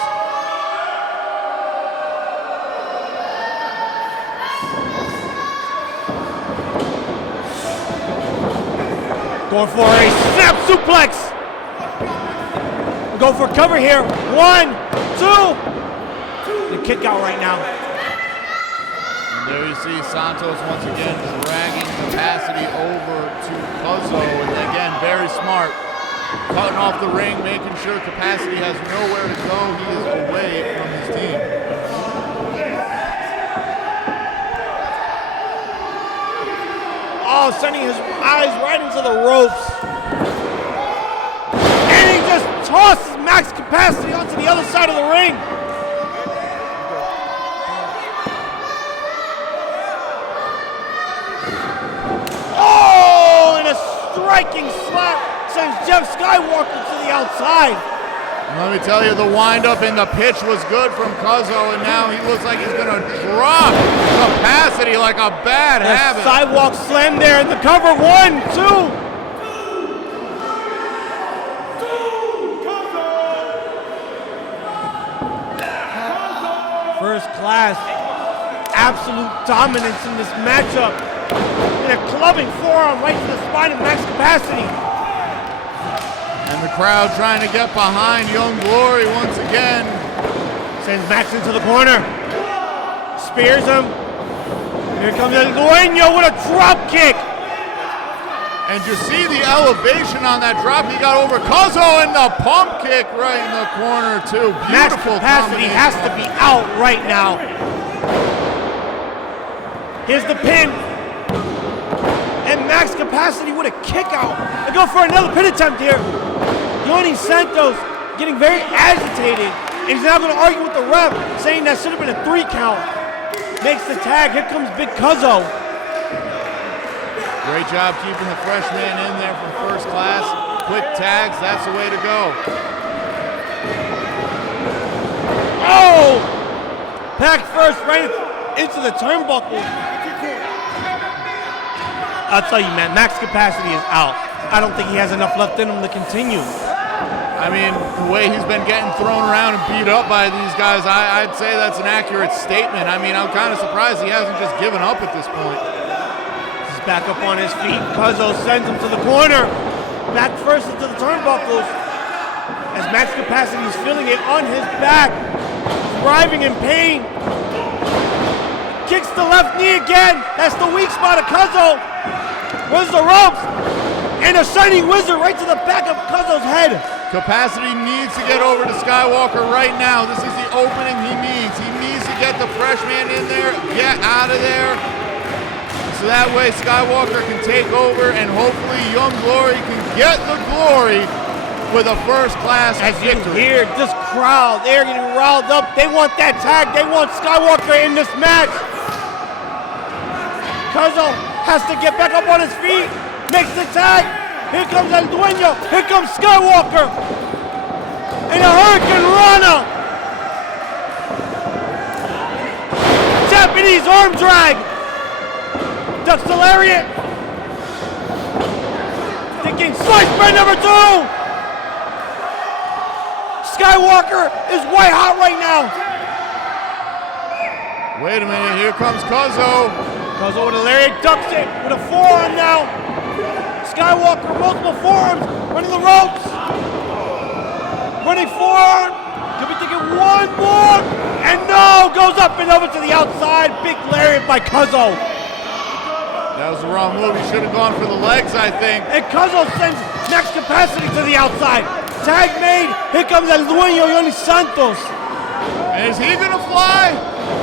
Going for a snap suplex. Go for cover here. 1, 2. The kick out right now. And there you see Santos once again dragging Capacity over to Cuzzo. And again, very smart. Cutting off the ring, making sure Capacity has nowhere to go. He is away from his team. Oh, sending his eyes right into the ropes. And he just tosses Max Capacity onto the other side of the ring. Oh, and a striking slap sends Jeff Skywalker to the outside. Let me tell you, the wind-up and the pitch was good from Cuzzo, and now he looks like he's going to drop Capacity like a bad habit. Sidewalk slam there in the cover. 1, 2. First Class, absolute dominance in this matchup. And a clubbing forearm right to the spine of Max Capacity. And the crowd trying to get behind Young Glory once again. Sends Max into the corner. Spears him. Here comes El Dueño with a drop kick. And you see the elevation on that drop. He got over Cuzzo and the pump kick right in the corner too. Max Beautiful Capacity has to be out right now. Here's the pin. And Max Capacity with a kick out. And go for another pin attempt here. Jhonny Santos getting very agitated. And he's now going to argue with the ref, saying that should have been a 3 count. Makes the tag. Here comes Big Cuzzo. Great job keeping the freshman in there from First Class. Quick tags, that's the way to go. Oh! Packed first right into the turnbuckle. I'll tell you, man, Max Capacity is out. I don't think he has enough left in him to continue. I mean, the way he's been getting thrown around and beat up by these guys, I'd say that's an accurate statement. I mean, I'm kind of surprised he hasn't just given up at this point. He's back up on his feet. Cuzzo sends him to the corner. Back first into the turnbuckles. As Max Capacity is feeling it on his back. Writhing in pain. Kicks the left knee again. That's the weak spot of Cuzzo. Where's the ropes? And a shining wizard right to the back of Cuzzo's head. Capacity needs to get over to Skywalker right now. This is the opening he needs. He needs to get the freshman in there, get out of there. So that way Skywalker can take over and hopefully Young Glory can get the glory with a first-class victory. As you hear this crowd, they're getting riled up. They want that tag. They want Skywalker in this match. Cuzzo has to get back up on his feet. Makes the tag. Here comes El Dueño. Here comes Skywalker. And a Hurricane Rana. Japanese arm drag. Ducks the lariat. Thinking slice by number 2. Skywalker is white hot right now. Wait a minute, here comes Cuzzo. Cuzzo with a lariat, ducks it with a forearm now. Skywalker, multiple forearms, running the ropes. Running forearm. Could be thinking one more. And no, goes up and over to the outside. Big lariat by Cuzzo. That was the wrong move. He should have gone for the legs, I think. And Cuzzo sends max capacity to the outside. Tag made. Here comes El Dueño, Jhonny Santos. And is he gonna fly?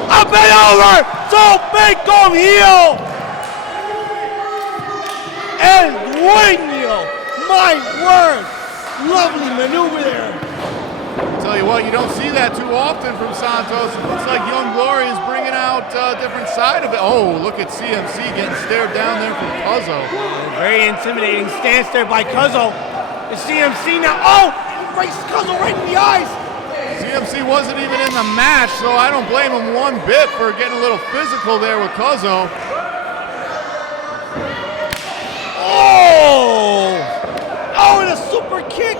Up and over! So big come heel! El Dueño! My word! Lovely maneuver there. Tell you what, you don't see that too often from Santos. It looks like Young Glory is bringing out a different side of it. Oh, look at CMC getting stared down there from Cuzzo. Very intimidating stance there by Cuzzo. It's CMC now. Oh! He breaks Cuzzo right in the eyes. CMC wasn't even in the match, so I don't blame him one bit for getting a little physical there with Cuzzo. Oh! Oh, and a super kick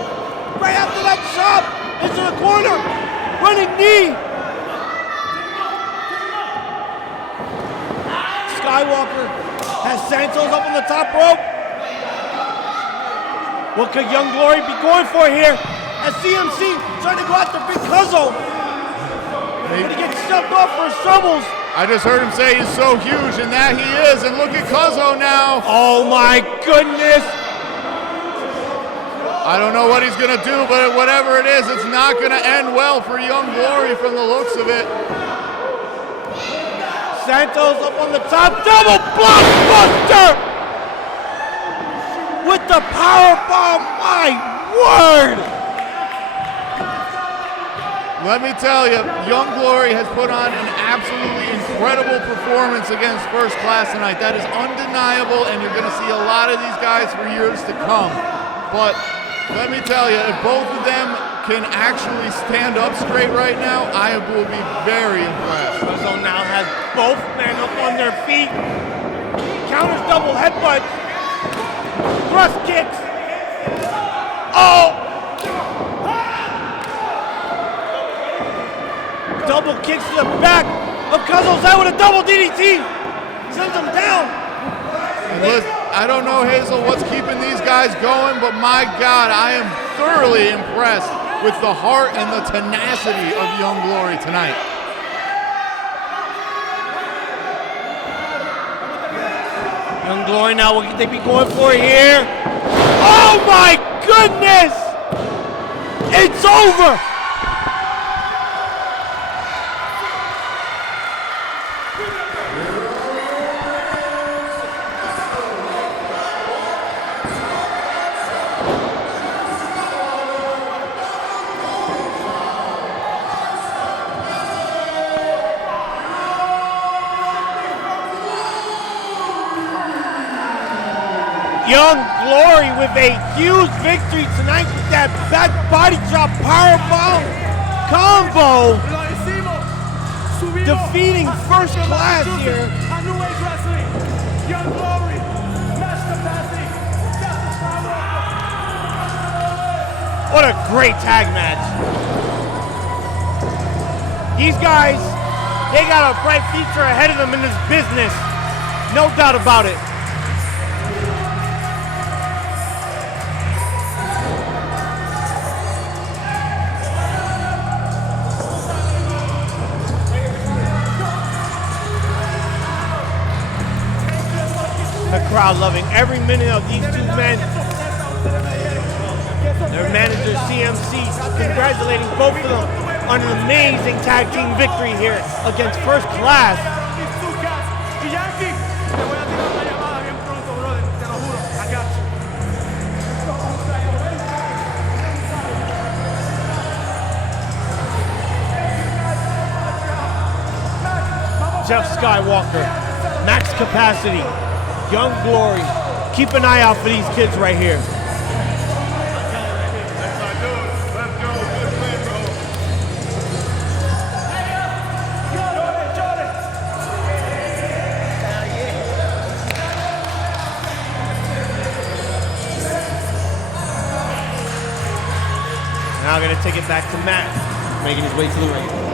right after that chop into the corner. Running knee. Skywalker has Santos up on the top rope. What could Young Glory be going for here? As CMC trying to go after Big Cuzzo. But he gets shoved off for his troubles. I just heard him say he's so huge, and that he is. And look at Cuzzo now. Oh my goodness. I don't know what he's gonna do, but whatever it is, it's not gonna end well for Young Glory from the looks of it. Santos up on the top, double blockbuster! With the power bomb, my word! Let me tell you, Young Glory has put on an absolutely incredible performance against First Class tonight. That is undeniable, and you're gonna see a lot of these guys for years to come. But let me tell you, if both of them can actually stand up straight right now, I will be very impressed. Cuzzo now has both men up on their feet. Counters double headbutt. Thrust kicks. Oh! Double kicks to the back of Cuzzo's head with a double DDT. Sends him down. And listen, I don't know, Hazel, what's keeping these guys going, but my God, I am thoroughly impressed with the heart and the tenacity of Young Glory tonight. Young Glory now, what could they be going for here? Oh my goodness! It's over! Young Glory with a huge victory tonight with that back body drop powerbomb combo, defeating First Class here. What a great tag match. These guys, they got a bright future ahead of them in this business. No doubt about it. The crowd loving every minute of these two men. Their manager, CMC, congratulating both of them on an amazing tag team victory here against First Class. Jeff Skywalker, Max Capacity, Young Glory. Keep an eye out for these kids right here. Now going to take it back to Matt, making his way to the ring.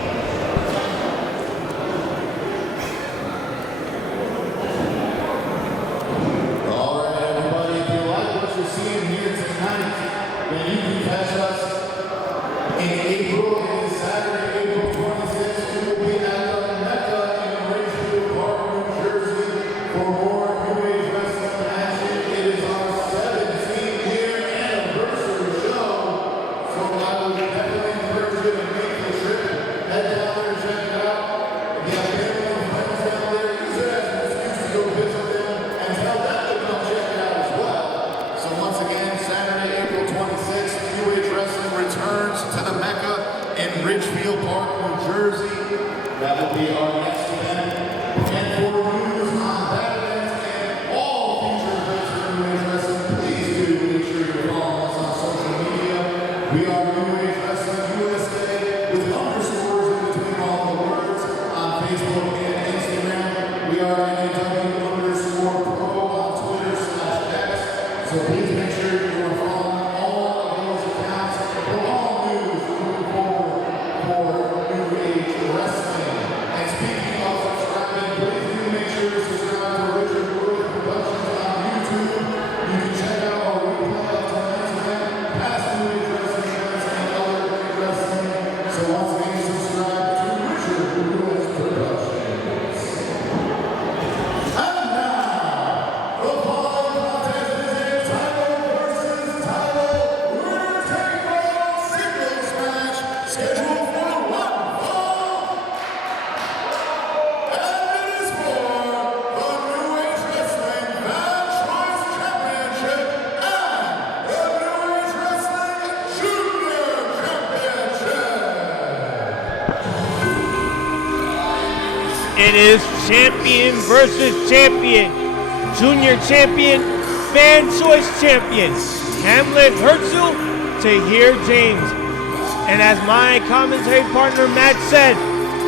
It is champion versus champion. Junior champion, fan choice champion. Hamlet, Hurtssue, Tahir, James. And as my commentary partner Matt said,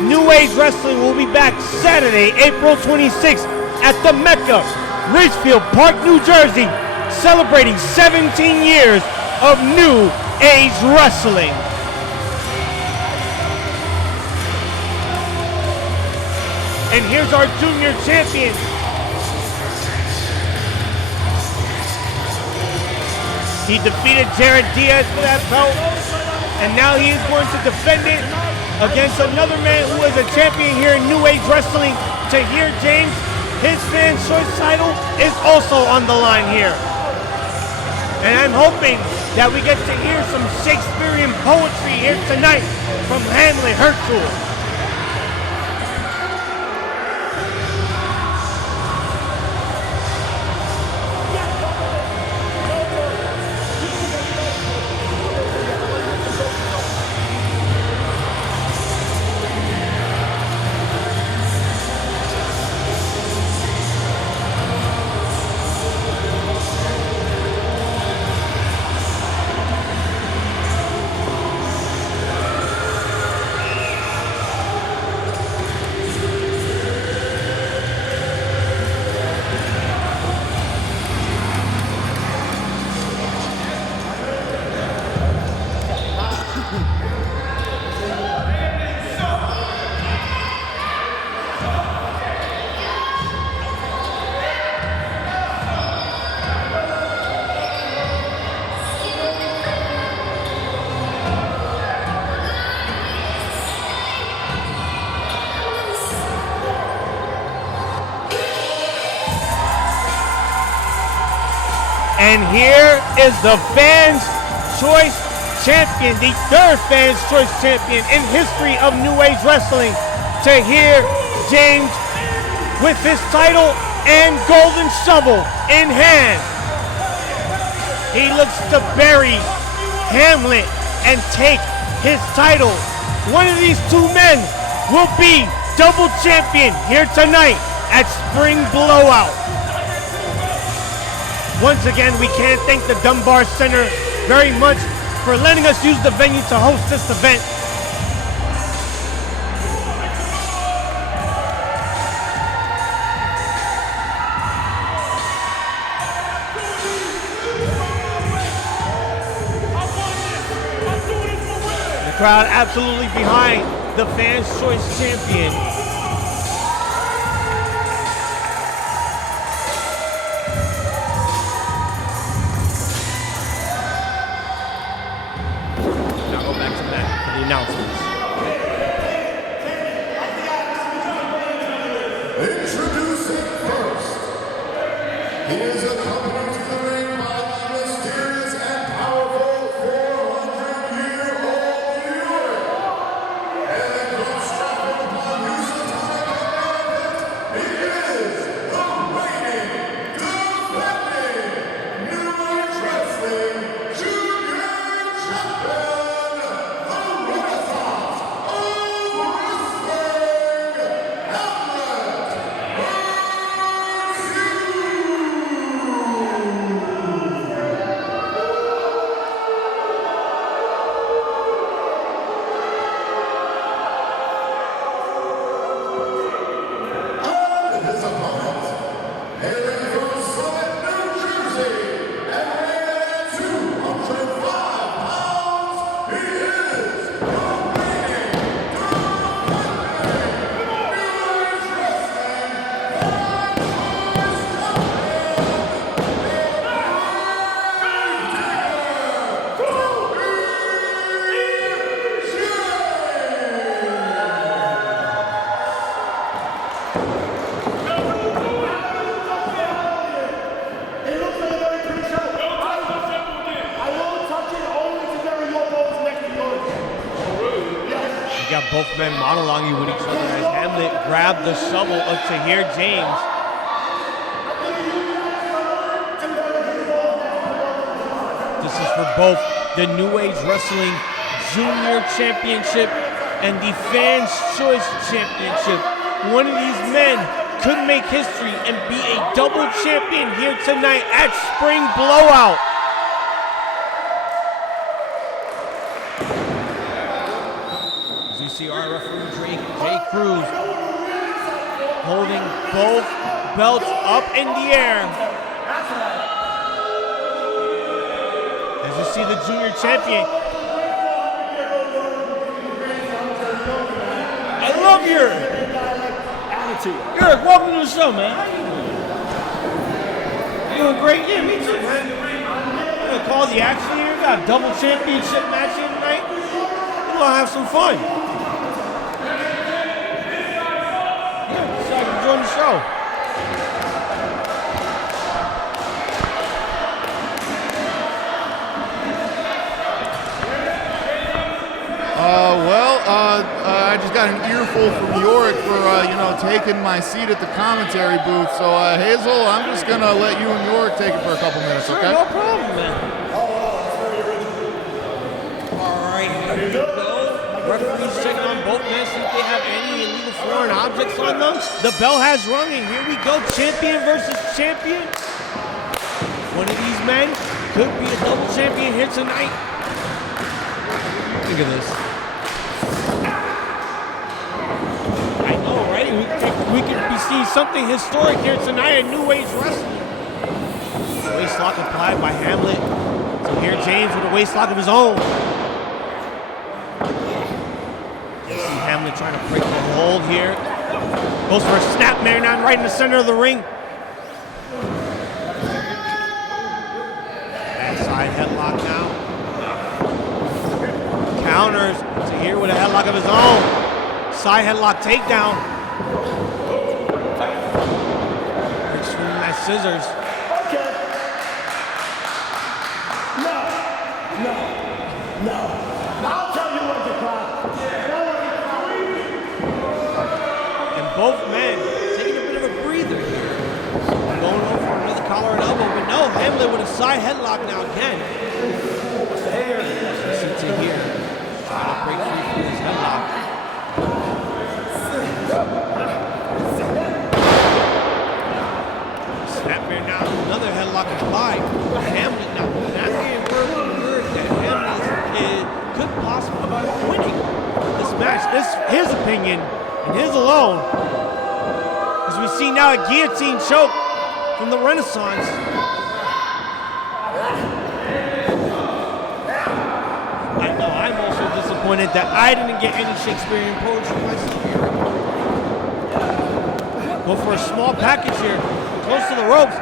New Age Wrestling will be back Saturday, April 26th at the Mecca, Ridgefield Park, New Jersey, celebrating 17 years of New Age Wrestling. And here's our junior champion. He defeated Jared Diaz for that belt, and now he is going to defend it against another man who is a champion here in New Age Wrestling, Tahir James. His fan choice title is also on the line here. And I'm hoping that we get to hear some Shakespearean poetry here tonight from Hamlet, Hurtssue. And here is the Fans' Choice Champion, the third Fans' Choice Champion in history of New Age Wrestling, Tahir James, with his title and golden shovel in hand. He looks to bury Hamlet and take his title. One of these two men will be double champion here tonight at Spring Blowout. Once again, we can't thank the Dunbar Center very much for letting us use the venue to host this event. The crowd absolutely behind the Fans' Choice Champion. Now go back to Matt for the announcements. Introducing first, he is accompanied to the ring by the mysterious and powerful 400-year-old Buick. And constructed upon Housatonic Hamlet, he is the reigning, defending, New Age Wrestling Junior Champion, the Renaissance of Wrestling, Hamlet, and his opponent, hailing from Summit, New Jersey, and weighing at 205 pounds, he is the reigning, defending, New Age Wrestling It looks like a very pretty show. I won't touch it, only to bury your bones next to yours. Yes. You got both men monologuing with each other as Hamlet grabbed the shovel of Tahir James. This is for both the New Age Wrestling Junior Championship and the Fans' Choice Championship. One of these men could make history and be a double champion here tonight at Spring Blowout. As you see our referee, Jayy Cruz, holding both belts up in the air. As you see the junior champion. I love your attitude. Eric, welcome to the show, man. You doing great? Yeah, me too, man. I'm gonna call the action here. We got a double championship match here tonight. We're gonna have some fun. Yeah, so I can join the show. I just got an earful from Yorick for, taking my seat at the commentary booth. So, Hazel, I'm just going to let you and Yorick take it for a couple minutes, Sure, okay? no problem, man. All right, here we go. Referees checking on both men, see if they have any illegal foreign objects on them. The bell has rung, and here we go. Champion versus champion. One of these men could be a double champion here tonight. Look at this. I know, right? We could be seeing something historic here tonight at New Age Wrestling. Waistlock applied by Hamlet. So here James with a waistlock of his own. You see Hamlet trying to break the hold here. Goes for a snapmare now right in the center of the ring. Backside headlock now. Counters to here with a headlock of his own. Side headlock takedown. Breaks from that scissors. Hamlet with a side headlock now again. Listen to here. Trying to break free from his headlock. Snapmare now, another headlock applied. Hamlet now, that's getting word that Hamlet could possibly be winning this match. This his opinion, and his alone. As we see now a guillotine choke from the Renaissance. I know, I'm also disappointed that I didn't get any Shakespearean poetry myself here. Go for a small package here, close to the ropes.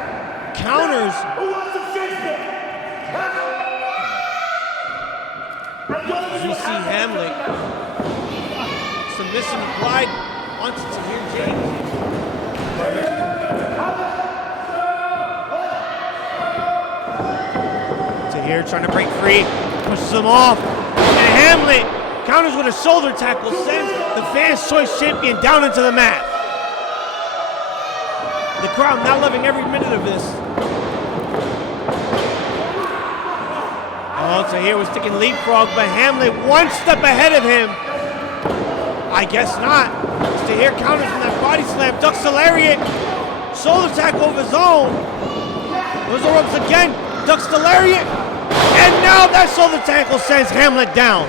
Counters. As we see Hamlet. Submission applied onto Tahir James. Tahir trying to break free, pushes him off, and Hamlet counters with a shoulder tackle, sends the fans' choice champion down into the mat. The crowd now loving every minute of this. Oh, Tahir was sticking leapfrog, but Hamlet one step ahead of him. I guess not. Tahir counters from that body slam, ducks the lariat, shoulder tackle of his own. Goes the ropes again, ducks the lariat, and now that shoulder tackle sends Hamlet down.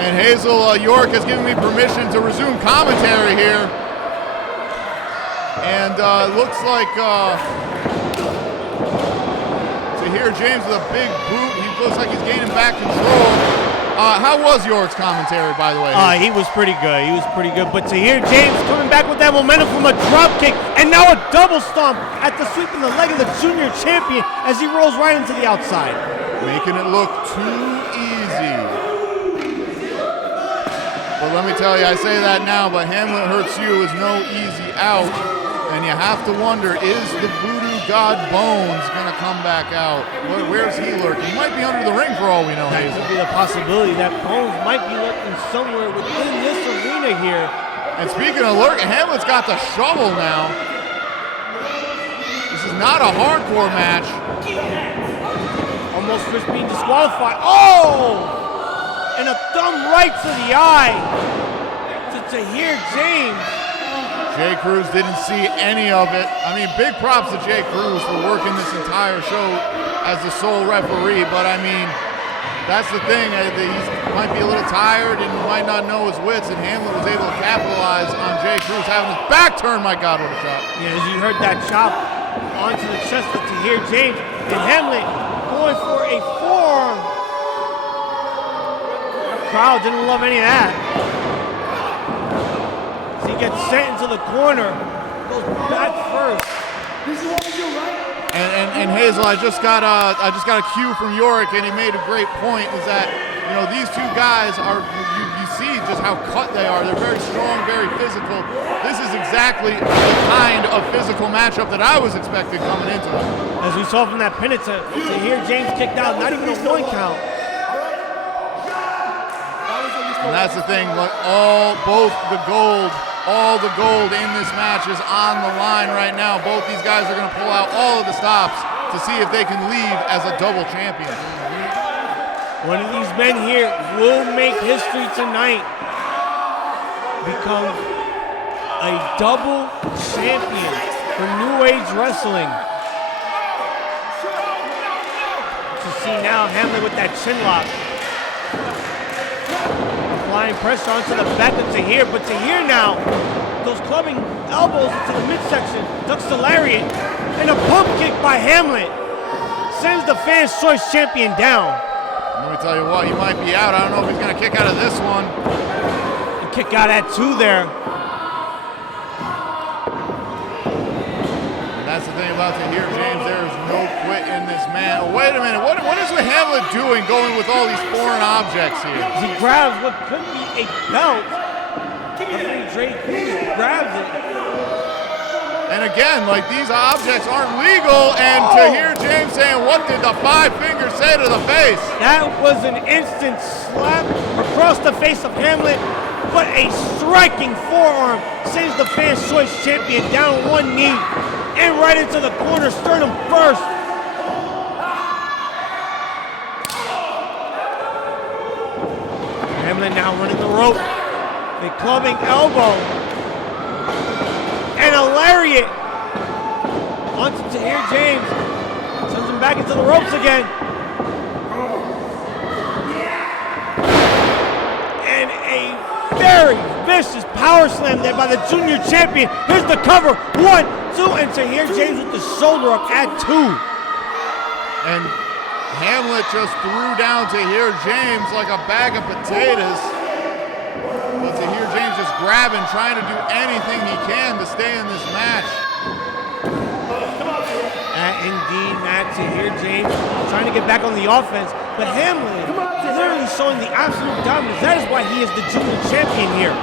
And Hazel York has given me permission to resume commentary here. And looks like Tahir James with a big boot. He looks like he's gaining back control. How was York's commentary, by the way? He was pretty good. He was pretty good. But Tahir James coming back with that momentum from a drop kick, and now a double stomp at the sweep in the leg of the junior champion as he rolls right into the outside. Making it look too easy. But let me tell you, I say that now, but Hamlet Hurtssue is no easy out. And you have to wonder, is the voodoo god Bonez going to come back out? Where's he lurking? He might be under the ring for all we know, That Hazel. could be the possibility that Bonez might be lurking somewhere within this arena here. And speaking of lurking, Hamlet's got the shovel now. This is not a hardcore match. Almost just being disqualified. Oh! And a thumb right to the eye to Tahir James. Jay Cruz didn't see any of it. I mean, big props to Jay Cruz for working this entire show as the sole referee, but I mean, that's the thing. He might be a little tired and might not know his wits, and Hamlet was able to capitalize on Jay Cruz having his back turned. My God, what a shot. Yeah, as you heard that chop onto the chest of Tahir James, and Hamlet going for a forearm. The crowd didn't love any of that. He gets sent into the corner, goes back first. This is what we do, right? And Hazel, I just got a cue from Yorick, and he made a great point. Is that these two guys are you see just how cut they are. They're very strong, very physical. This is exactly the kind of physical matchup that I was expecting coming into it. As we saw from that pin, to hear James kicked out, not even a one count. And that's the thing. Look, all the gold in this match is on the line right now. Both these guys are going to pull out all of the stops to see if they can leave as a double champion. One of these men here will make history tonight. Become a double champion for New Age Wrestling. To see now Hamlet with that chin lock. Applying pressure onto the back of Tahir, but Tahir now, those clubbing elbows to the midsection, ducks the lariat, and a pump kick by Hamlet sends the fans' choice champion down. Let me tell you what, he might be out. I don't know if he's going to kick out of this one. And kick out at two there. And that's the thing about Tahir James. There is no quit in this man. Oh, wait a minute. What is Hamlet doing going with all these foreign objects here? He grabs what could be a belt. Drake grabs it. And again, like, these objects aren't legal, and Tahir James saying, what did the five fingers say to the face? That was an instant slap across the face of Hamlet, but a striking forearm sends the fans' choice champion down one knee and right into the corner, sternum first. rope. A clubbing elbow. And a lariat onto Tahir James. Sends him back into the ropes again. And a very vicious power slam there by the junior champion. Here's the cover. 1, 2, and Tahir James with the shoulder up at 2. And Hamlet just threw down Tahir James like a bag of potatoes. But Tahir James just grabbing, trying to do anything he can to stay in this match. Indeed, Matt, Tahir James trying to get back on the offense, but Hamlet literally showing the absolute dominance. That is why he is the junior champion here.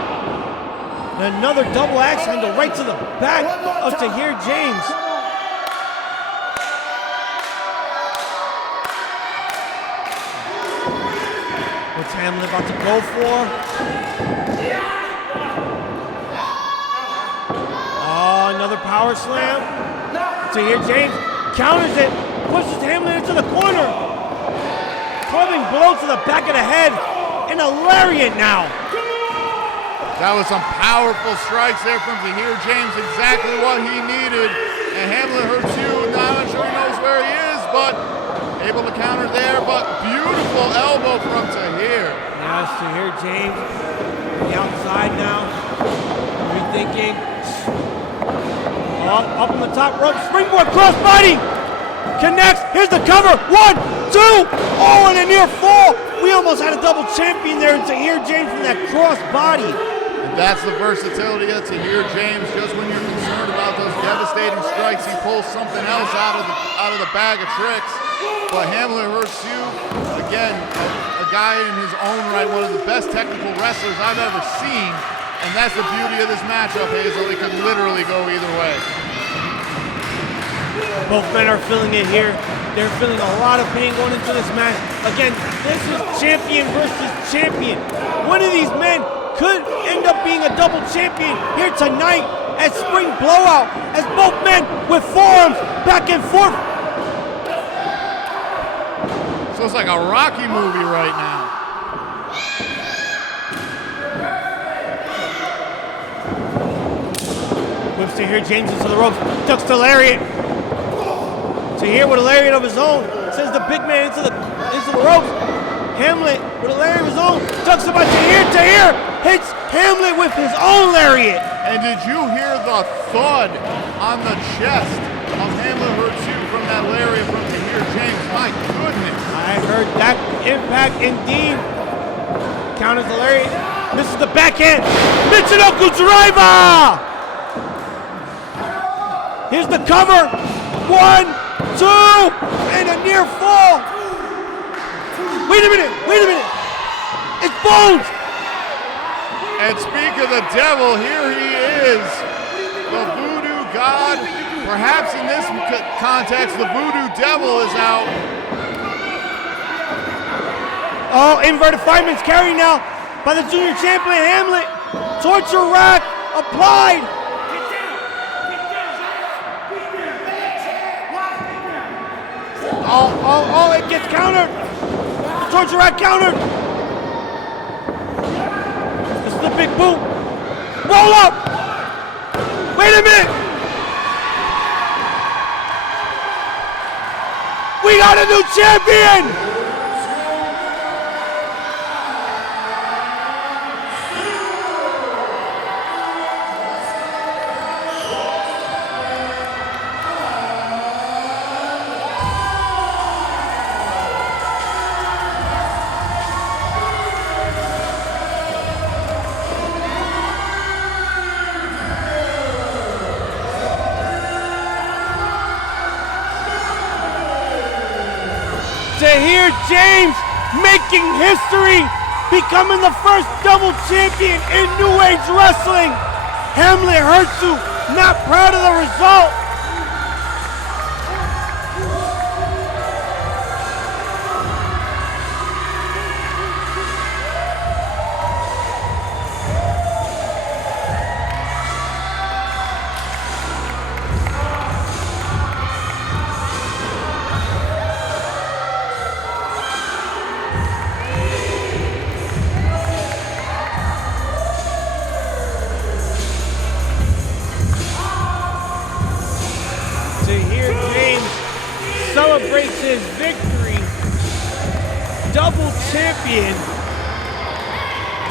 And another double axe handle right to the back of Tahir James. What's Hamlet about to go for? Oh, another power slam. Tahir James counters it, pushes Hamlet into the corner. Clubbing blow to the back of the head, and a lariat now. That was some powerful strikes there from Tahir James, exactly what he needed. And Hamlet Hurtssue, not sure he knows where he is, but able to counter there, but beautiful elbow from Tahir. Now it's Tahir James on the outside now, rethinking. Up on the top rope, springboard crossbody, connects, here's the cover, 1, 2, oh, and a near fall. We almost had a double champion there in Tahir James from that crossbody. And that's the versatility of Tahir James. Just when you're concerned about those devastating strikes, he pulls something else out of the bag of tricks. But Hamlet Hurtssue, again, a guy in his own right, one of the best technical wrestlers I've ever seen. And that's the beauty of this matchup, Hazel. It could literally go either way. Both men are feeling it here. They're feeling a lot of pain going into this match. Again, this is champion versus champion. One of these men could end up being a double champion here tonight at Spring Blowout, as both men with forearms back and forth. So it's like a Rocky movie right now. Whips Tahir James into the ropes, ducks the lariat. Tahir with a lariat of his own, sends the big man into the ropes. Hamlet with a lariat of his own, ducks him by Tahir. Tahir hits Hamlet with his own lariat. And did you hear the thud on the chest of Hamlet Hurtssue from that lariat from Tahir James? My goodness. I heard that impact indeed. Counters the lariat, misses the backhand. Michinoku driver! Here's the cover. 1, 2, and a near fall. Wait a minute. It's Bonez. And speak of the devil, here he is, the voodoo god. Perhaps in this context, the voodoo devil is out. Oh, inverted fireman's carry now by the junior champion Hamlet. Torture rack applied. Oh, it gets countered. Torture rack countered. This is the big boot. Roll up. Wait a minute. We got a new champion. Tahir James making history, becoming the first double champion in New Age Wrestling. Hamlet Hurtssue not proud of the result. Tahir James celebrates his victory. Double champion,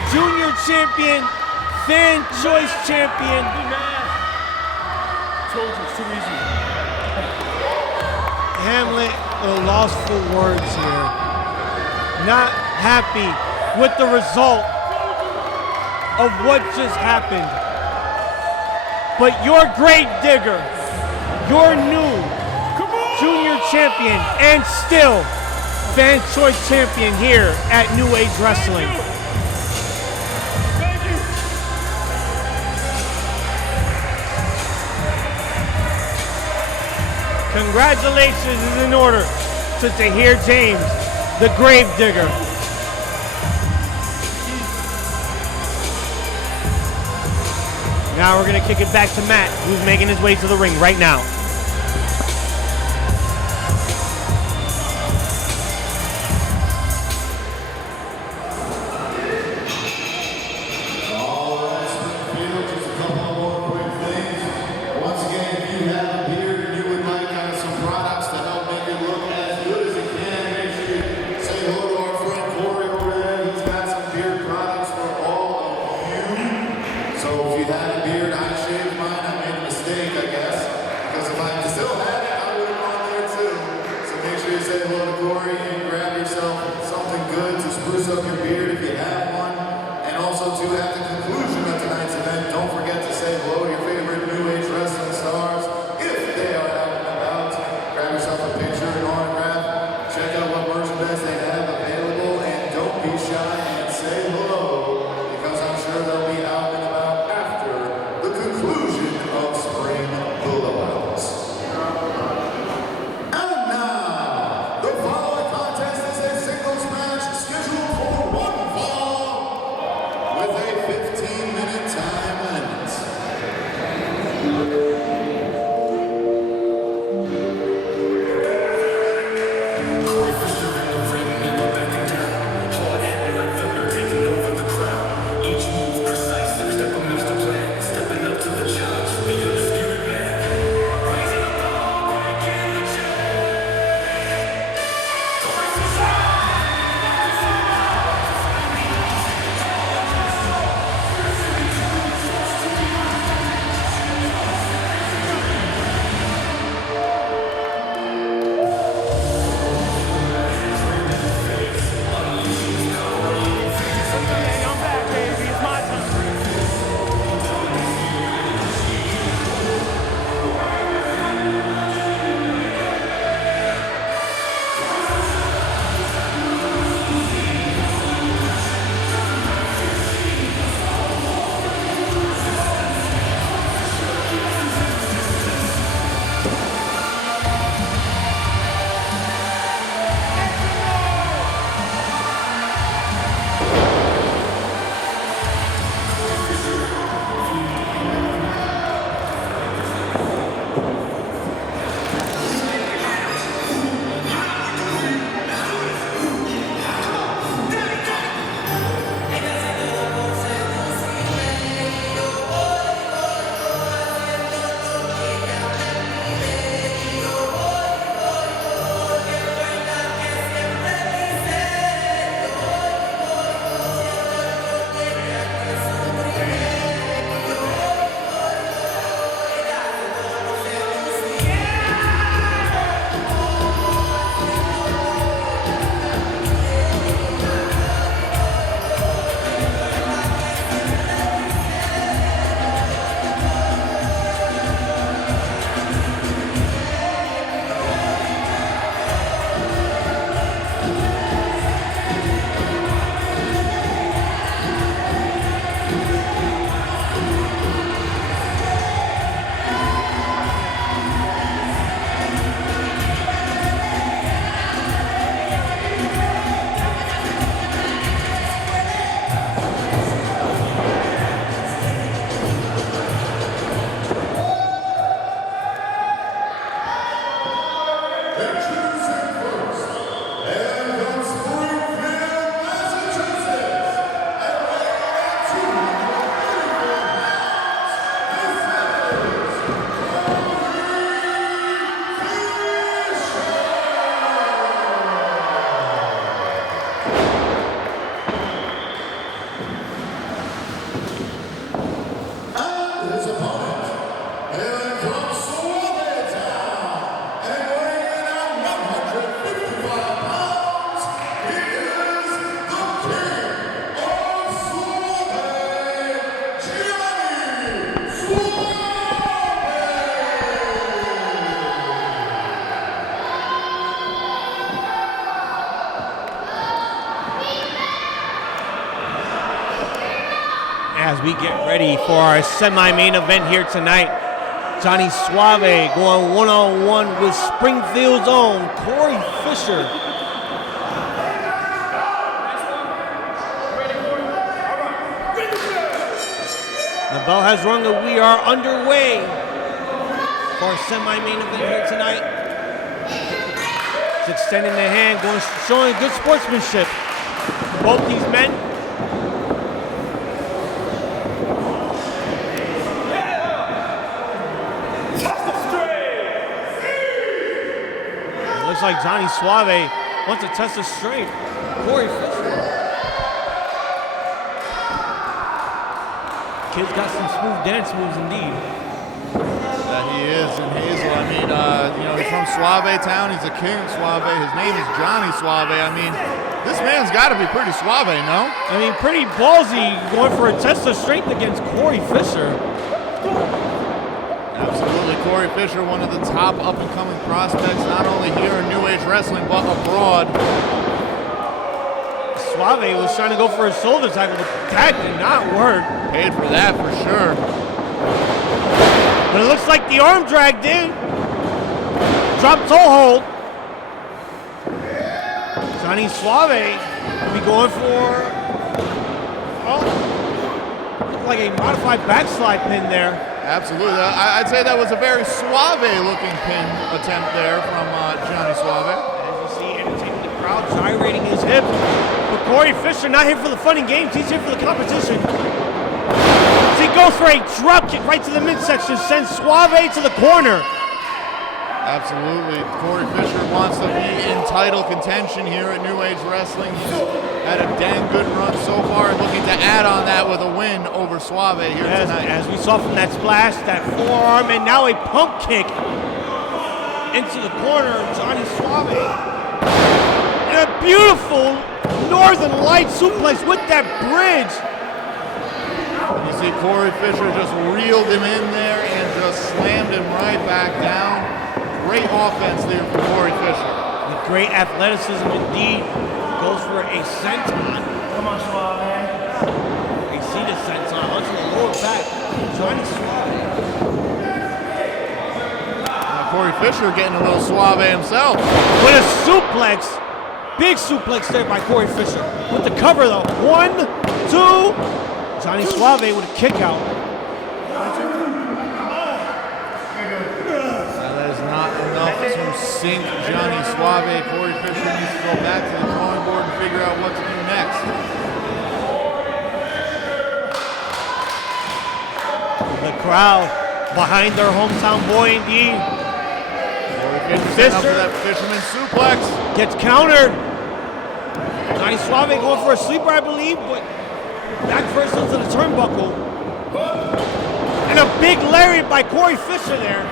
junior champion, fan choice champion. Told you, it's too easy. Hamlet lost for words here. Not happy with the result of what just happened. But your great digger, your new junior champion, and still fan choice champion here at New Age Wrestling. Thank you. Congratulations is in order to Tahir James, the grave digger. Now we're gonna kick it back to Matt, who's making his way to the ring right now. So if you had a beard, I shaved mine. I made a mistake, I guess, because if As we get ready for our semi-main event here tonight, Jhonny Suave going one-on-one with Springfield's own Corey Fisher. The bell has rung and we are underway for our semi-main event here tonight. It's extending the hand, showing good sportsmanship. Both these men. It looks like Jhonny Suave wants to test his strength. Corey Fisher. Kid's got some smooth dance moves indeed. That he is in Hazel. I mean, he's from Suave Town. He's a king of Suave. His name is Jhonny Suave. I mean, this man's got to be pretty suave, no? I mean, pretty ballsy going for a test of strength against Corey Fisher. Absolutely. Corey Fisher, one of the top up-and-coming prospects, not only here in New Age Wrestling, but abroad. Suave was trying to go for a shoulder tackle, but that did not work. Paid for that for sure. But it looks like the arm drag did. Drop toe hold. Jhonny Suave will be going for, looks like a modified backslide pin there. Absolutely. I'd say that was a very suave-looking pin attempt there from Jhonny Suave. As you see, entertaining the crowd, gyrating his hip. But Corey Fisher not here for the fun and games, he's here for the competition. So he goes for a drop kick right to the midsection, sends Suave to the corner. Absolutely. Corey Fisher wants to be in title contention here at New Age Wrestling. He's had a dang good run so far, looking to add on that with a win over Suave here tonight. As we saw from that splash, that forearm, and now a pump kick into the corner of Jhonny Suave. And a beautiful Northern Light suplex with that bridge. You see Corey Fisher just reeled him in there and just slammed him right back down. Great offense there from Corey Fisher. With great athleticism indeed. Goes for a senton. Come on, Suave. A seated senton onto the lower back. Jhonny Suave. Now Corey Fisher getting a little suave himself. With a suplex. Big suplex there by Corey Fisher. With the cover though. 1, 2. Jhonny Suave with a kick out. That is not enough to sink Jhonny Suave. Corey Fisher needs to go back to the drawing board and figure out what to do next. The crowd behind their hometown boy indeed. Corey Fisher up for that fisherman suplex. Gets countered. Jhonny Suave going for a sleeper, I believe, but back first into the turnbuckle. And a big lariat by Corey Fisher there.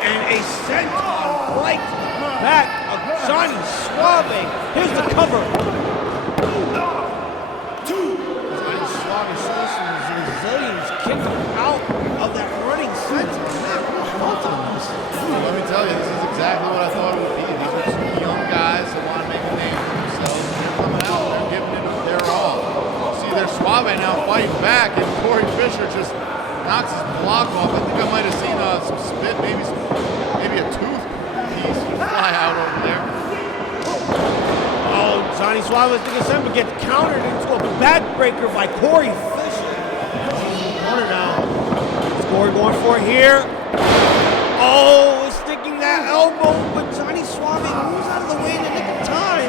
And a senton right back of Jhonny Suave. Here's the cover. Jhonny Suave shows some resilience, kicking out of that running senton. Let me tell you, this is exactly what I thought it would be. These are two young guys that want to make a name for themselves. They're coming out, they're giving it their all. See, they're Suave now fighting back, and Corey Fisher just knocks his block off. I think I might have seen some spit, maybe a tooth piece fly out over there. Oh, Jhonny Suave is thinking something, but gets countered into a backbreaker by Corey Fisher. Corner now. Is Corey going for it here? Oh, sticking that elbow, but Jhonny Suave moves out of the way in the nick of time.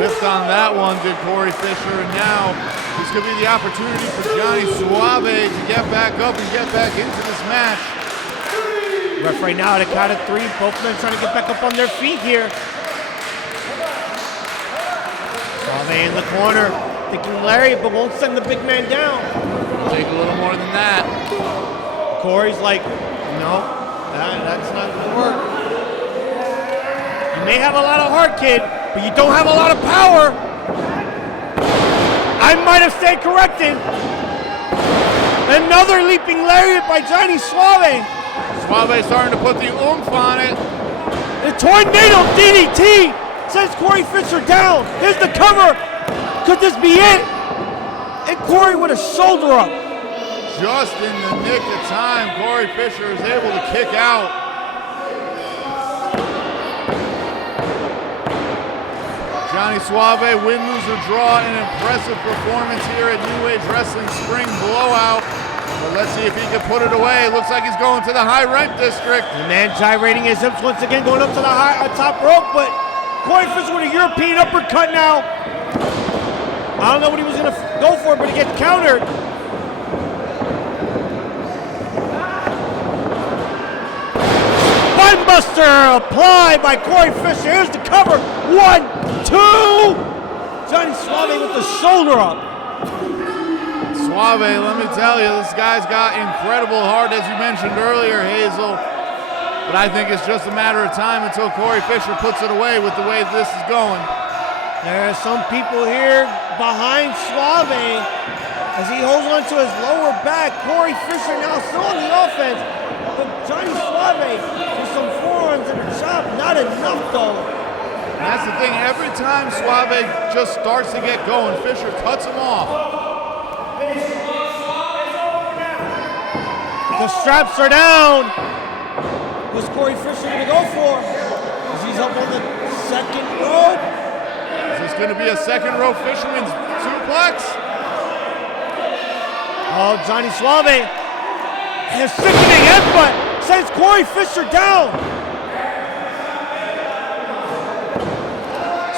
Whiffed on that one, did Corey Fisher, and now this could be the opportunity for Jhonny Suave to get back up and get back into this match. Ref right now at a count of 3, both men trying to get back up on their feet here. Suave in the corner, thinking Larry, but won't send the big man down. It'll take a little more than that. Corey's like, no, that's not gonna work. You may have a lot of heart, kid, but you don't have a lot of power. I might have stayed corrected. Another leaping lariat by Jhonny Suave. Suave starting to put the oomph on it. The tornado DDT sends Corey Fisher down. Here's the cover. Could this be it? And Corey with a shoulder up. Just in the nick of time, Corey Fisher is able to kick out. Jhonny Suave, win, lose, or draw, an impressive performance here at New Age Wrestling Spring Blowout. But let's see if he can put it away. Looks like he's going to the high rent district. The man gyrating his hips once again, going up to the top rope, but Corey Fisher with a European uppercut now. I don't know what he was gonna go for, but he gets countered. Buster applied by Corey Fisher. Here's the cover. 1, 2. Jhonny Suave with the shoulder up. Suave, let me tell you, this guy's got incredible heart, as you mentioned earlier, Hazel. But I think it's just a matter of time until Corey Fisher puts it away with the way this is going. There are some people here behind Suave as he holds on to his lower back. Corey Fisher now still on the offense. But Jhonny Suave with some forearms and a chop, not enough though. And that's the thing, every time Suave just starts to get going, Fisher cuts him off. The straps are down. What's Corey Fisher gonna go for? As he's up on the second rope. Is this gonna be a second row fisherman's suplex? Oh, Jhonny Suave. And a sickening headbutt sends Corey Fisher down.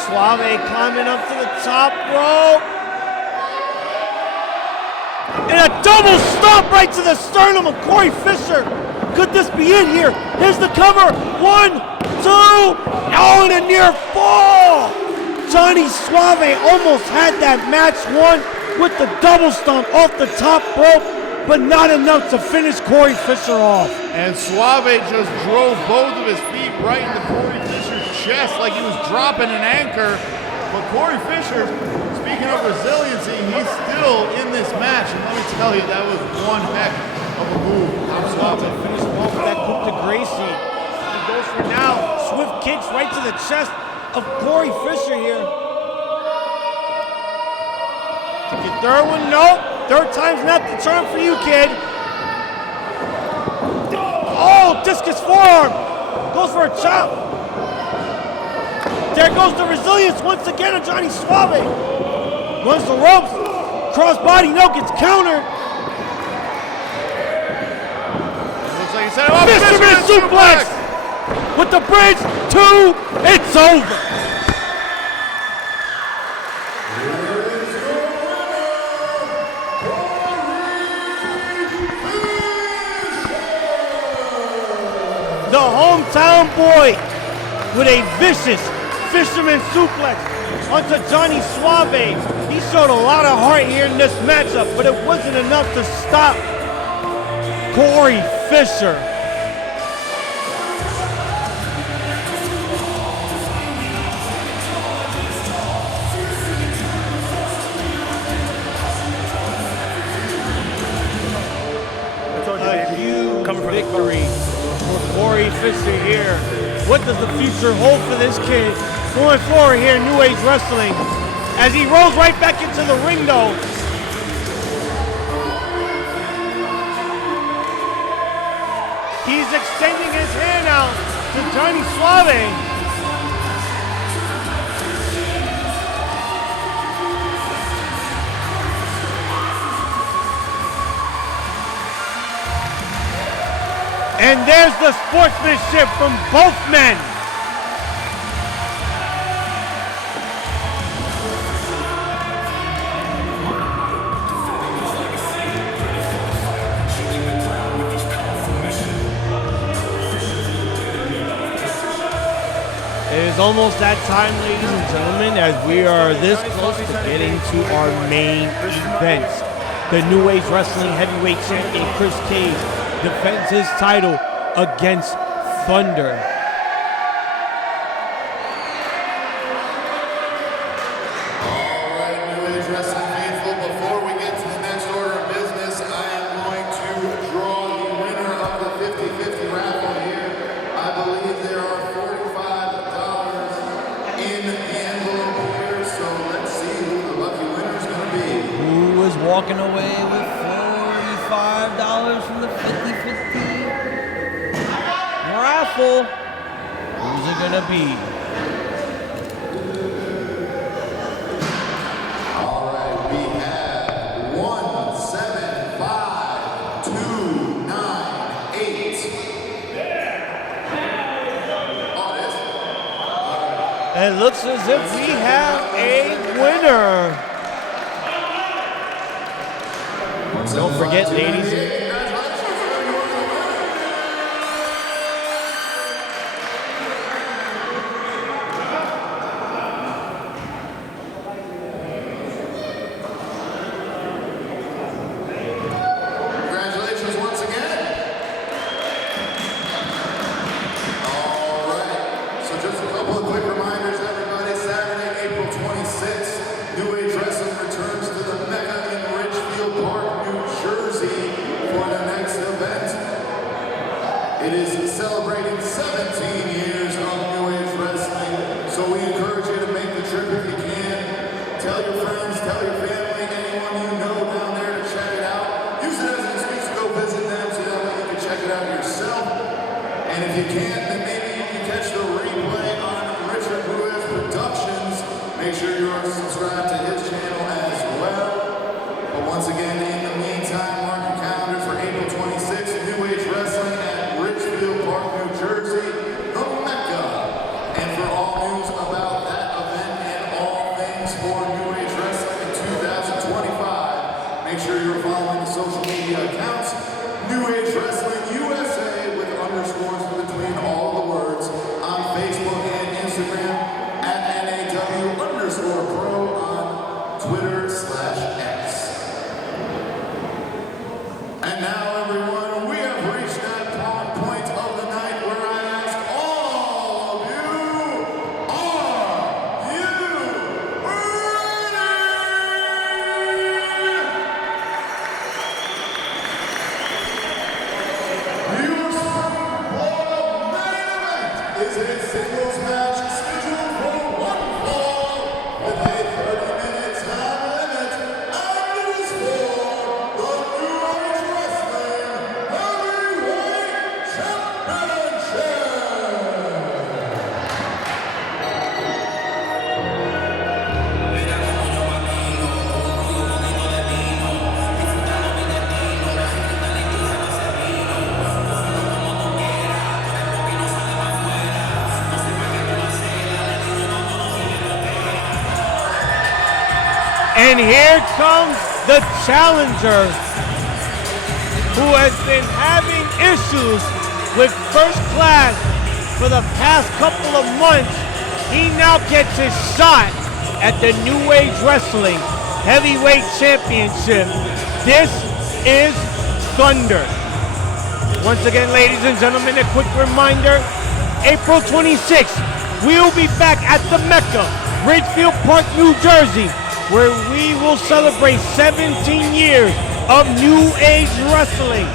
Suave climbing up to the top rope. And a double stomp right to the sternum of Corey Fisher. Could this be it here? Here's the cover. 1, 2. Oh, and a near fall. Jhonny Suave almost had that match won with the double stomp off the top rope, but not enough to finish Corey Fisher off. And Suave just drove both of his feet right into Corey Fisher's chest like he was dropping an anchor. But Corey Fisher, speaking of resiliency, he's still in this match. And let me tell you, that was one heck of a move. Suave finished him off with that coup de grace. He goes for now. Swift kicks right to the chest of Corey Fisher here. Take your third one, nope. Third time's not the charm for you, kid. Oh, discus forearm. Goes for a chop. There goes the resilience once again of Jhonny Suave. Runs the ropes. Crossbody, no, gets countered. Looks like he said, oh, Fisherman suplex. With the bridge, 2, it's over. The hometown boy with a vicious fisherman suplex onto Jhonny Suave. He showed a lot of heart here in this matchup, but it wasn't enough to stop Corey Fisher. A huge victory for Corey Fisher here. What does the future hold for this kid going forward here in New Age Wrestling? As he rolls right back into the ring though. He's extending his hand out to Jhonny Suave. And there's the sportsmanship from both men. It is almost that time, ladies and gentlemen, as we are this close to getting to our main event. The New Age Wrestling Heavyweight Champion Kris defends his title against Thunder. All right, New Age Wrestling faithful, before we get to the next order of business, I am going to draw the winner of the 50-50 raffle here. I believe there are 45 Who is walking away with $45 from the 50-50 raffle? Who's it gonna be? All right, we have 175298. Otis. It looks as if we have a winner. Don't forget, ladies. Congratulations once again. All right. So just a couple of quick reminders, everybody. Saturday, April 26th, New Age Wrestling returns to the Mecca in Ridgefield Park, New Jersey for the next event. It is celebrating 17 years of New Age Wrestling, so we encourage you to make the trip if you can. Tell your friends, tell your family, anyone you know down there to check it out. Use it as an excuse to go visit them so that way you can check it out yourself. And if you can't, then maybe you can catch the replay on Ruiz Productions. Make sure you're subscribed to his channel as well. But once again, in the meantime, mark your calendars for April 26th, New Age Wrestling at Ridgefield Park, New Jersey, the Mecca. And for all news about that event and all things for New Age Wrestling in 2025, make sure you're following the social media accounts, New Age Wrestling USA with underscores in between all the words, on Facebook and Instagram at NAW_Pro on Twitter/X. And now, everyone, we have reached that point of the night where I ask all of you, are you ready? Your Blowout main event is a singles match scheduled for one fall with a 30-minute time limit, and it is for the New Age Wrestling Heavyweight Championship. And here comes the challenger who has been having issues with first class for the past couple of months. He now gets his shot at the New Age Wrestling Heavyweight Championship. This is Thunder. Once again, ladies and gentlemen, a quick reminder, April 26th, we'll be back at the Mecca, Ridgefield Park, New Jersey, where we will celebrate 17 years of New Age Wrestling.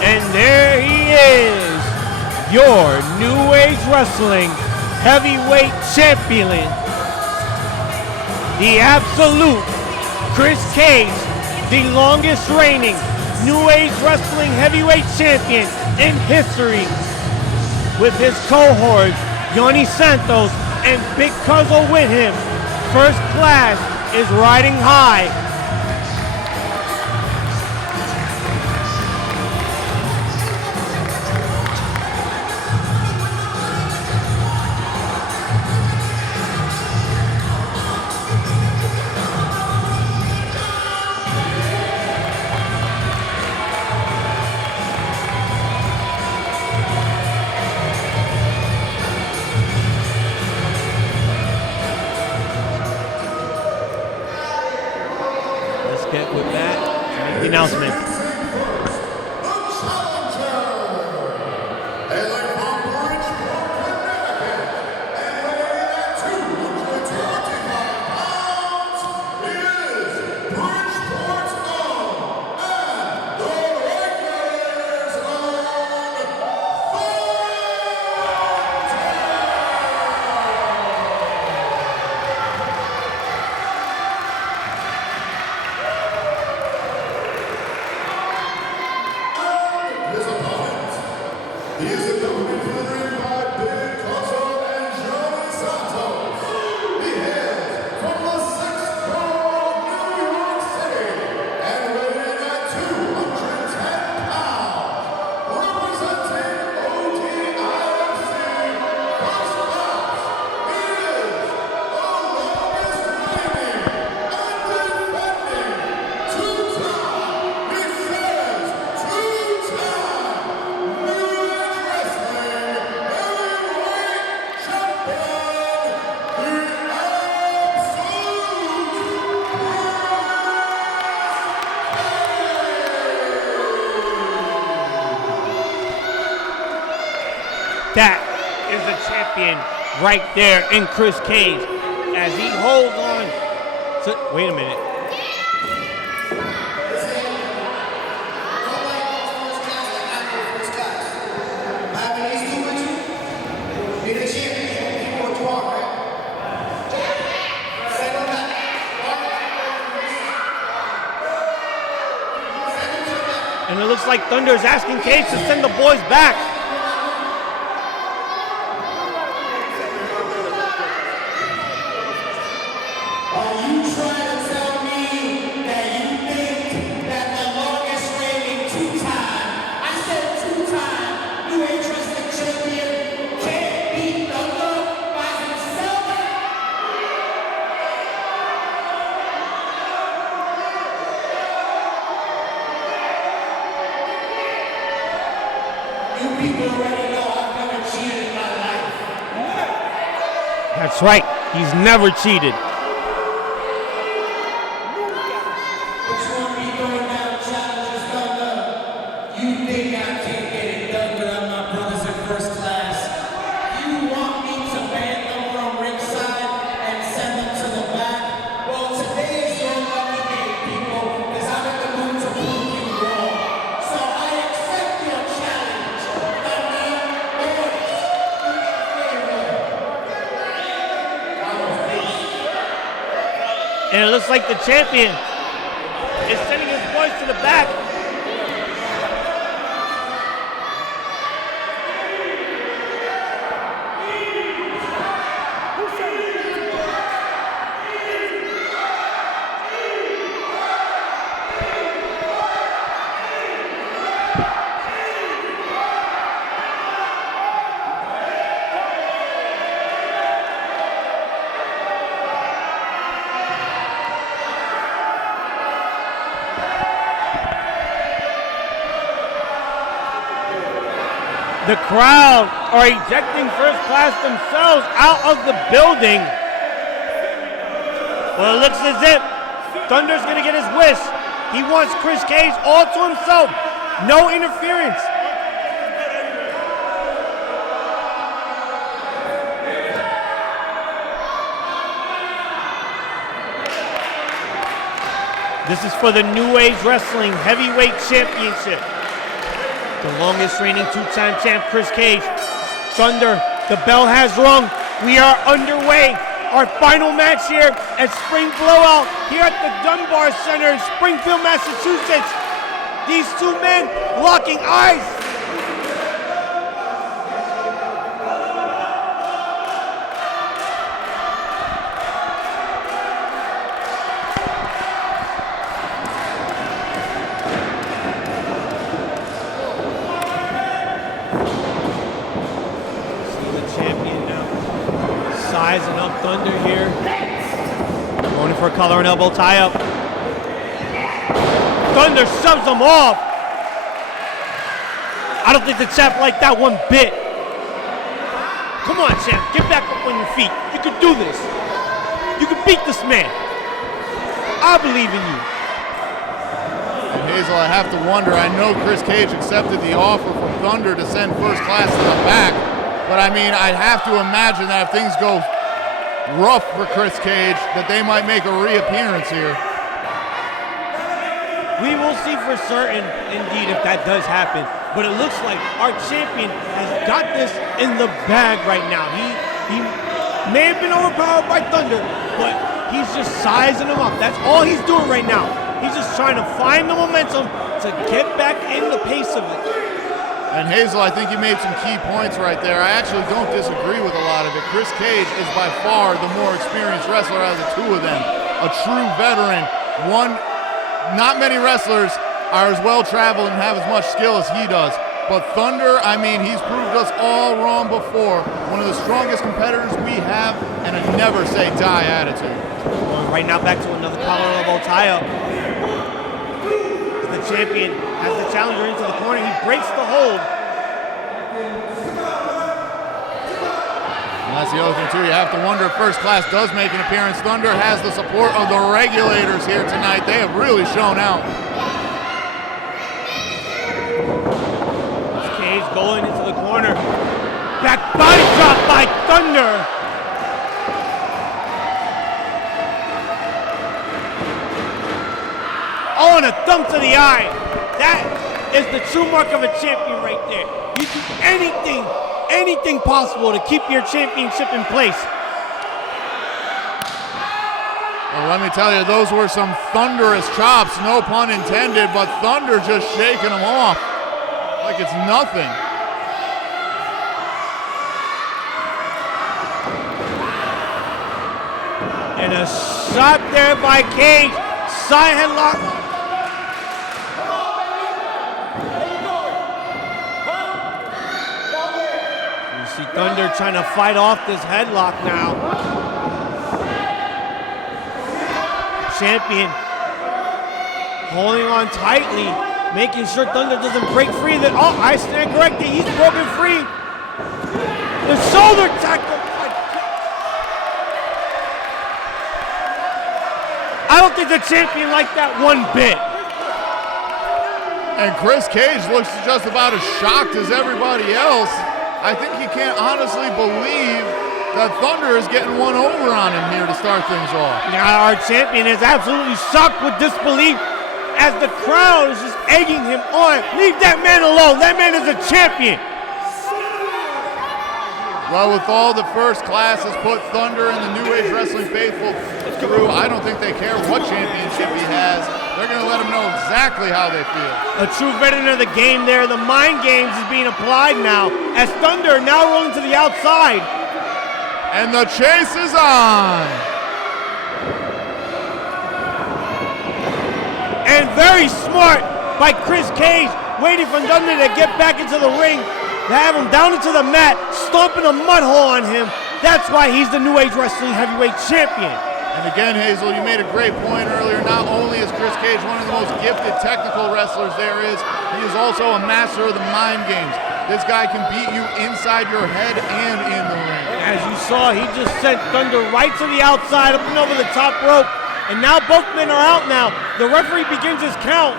And there he is, your New Age Wrestling Heavyweight Champion, the absolute Kris Kage, the longest reigning New Age Wrestling Heavyweight Champion in history, with his cohort, Jhonny Santos and Big Cuzzo with him. First class is riding high. He is accompanied to the ring by Big Cuzzo and Jhonny Santos. He hails from the 6th borough of New York City and weighing in at 210 pounds. Representing ODIFC, Prospectz. He is the longest reigning and defending two-time, he says, two-time New Age Wrestling Heavyweight Champion, the That is the champion right there in Kris Kage as he holds on to, wait a minute. And it looks like Thunder is asking Kage to send the boys back. Are you trying to tell me that you think that the longest reigning two-time, I said two-time, New Age Wrestling Champion can't beat Thunder by himself? You people already know I've never cheated in my life. That's right, he's never cheated. Which one be going down challenges Thunder? You think I can't get it done without my brothers in first class? You want me to ban them from ringside and send them to the back? Well, today is your lucky day, people, because I'm in the mood to prove you wrong. So I accept your challenge. Thunder, Otis, do me a favor. And it looks like the champion is sending his boys to the back. The crowd are ejecting first class themselves out of the building. Well, it looks as if Thunder's gonna get his wish. He wants Kris Kage all to himself. No interference. This is for the New Age Wrestling Heavyweight Championship. The longest reigning two-time champ, Kris Kage. Thunder, the bell has rung. We are underway. Our final match here at Spring Blowout here at the Dunbar Center in Springfield, Massachusetts. These two men locking eyes. Sizing up Thunder here. Going for a collar and elbow tie up. Thunder shoves him off. I don't think the champ liked that one bit. Come on, champ. Get back up on your feet. You can do this. You can beat this man. I believe in you. And Hazel, I have to wonder, I know Kris Kage accepted the offer from Thunder to send first class to the back, but I mean, I'd have to imagine that if things go rough for Kris Kage, that they might make a reappearance here. We will see for certain, indeed, if that does happen. But it looks like our champion has got this in the bag right now. He may have been overpowered by Thunder, but he's just sizing him up. That's all he's doing right now. He's just trying to find the momentum to get back in the pace of it. And Hazel, I think you made some key points right there. I actually don't disagree with a lot of it. Kris Kage is by far the more experienced wrestler out of the two of them. A true veteran. Not many wrestlers are as well traveled and have as much skill as he does. But Thunder, I mean, he's proved us all wrong before. One of the strongest competitors we have, and a never say die attitude. Right now back to another collar level tie-up. The champion has the challenger into the corner. He breaks the hold. And that's the other thing too. You have to wonder if First Class does make an appearance. Thunder has the support of the regulators here tonight. They have really shown out. Cage going into the corner. Back body drop by Thunder. Oh, and a thumb to the eye. That is the true mark of a champion right there. You do anything possible to keep your championship in place. Well, let me tell you, those were some thunderous chops, no pun intended, but Thunder just shaking them off like it's nothing. And a shot there by Cage. Side headlock. Thunder trying to fight off this headlock now. Champion holding on tightly, making sure Thunder doesn't break free. I stand corrected. He's broken free. The shoulder tackle. I don't think the champion liked that one bit. And Kris Kage looks just about as shocked as everybody else. I think he can't honestly believe that Thunder is getting one over on him here to start things off. Now our champion is absolutely shocked with disbelief as the crowd is just egging him on. Leave that man alone. That man is a champion. Well, with all the First Class has put Thunder and the New Age Wrestling faithful through, I don't think they care what championship he has. They're going to let him know exactly how they feel. A true veteran of the game there. The mind games is being applied now as Thunder now rolling to the outside. And the chase is on. And very smart by Kris Kage, waiting for Thunder to get back into the ring. To have him down into the mat, stomping a mud hole on him. That's why he's the New Age Wrestling Heavyweight Champion. And again, Hazel, you made a great point earlier. Not only is Kris Kage one of the most gifted technical wrestlers there is, he is also a master of the mind games. This guy can beat you inside your head and in the ring. As you saw, he just sent Thunder right to the outside, up and over the top rope. And now both men are out now. The referee begins his count.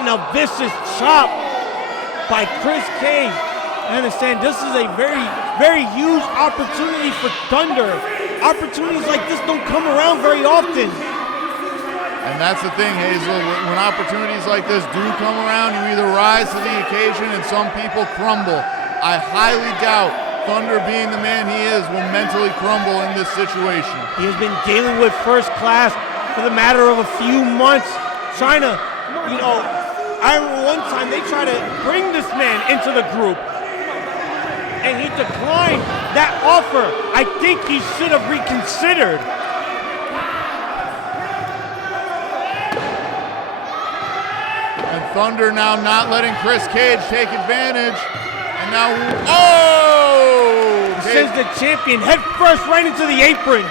And a vicious chop by Kris Kage. I understand this is a very, very huge opportunity for Thunder. Opportunities like this don't come around very often. And that's the thing, Hazel. When opportunities like this do come around, you either rise to the occasion and some people crumble. I highly doubt Thunder, being the man he is, will mentally crumble in this situation. He has been dealing with First Class for the matter of a few months, trying to, I remember one time they tried to bring this man into the group, and he declined that offer. I think he should have reconsidered. And Thunder now not letting Kris Kage take advantage. And now, oh! Sends the champion head first right into the apron.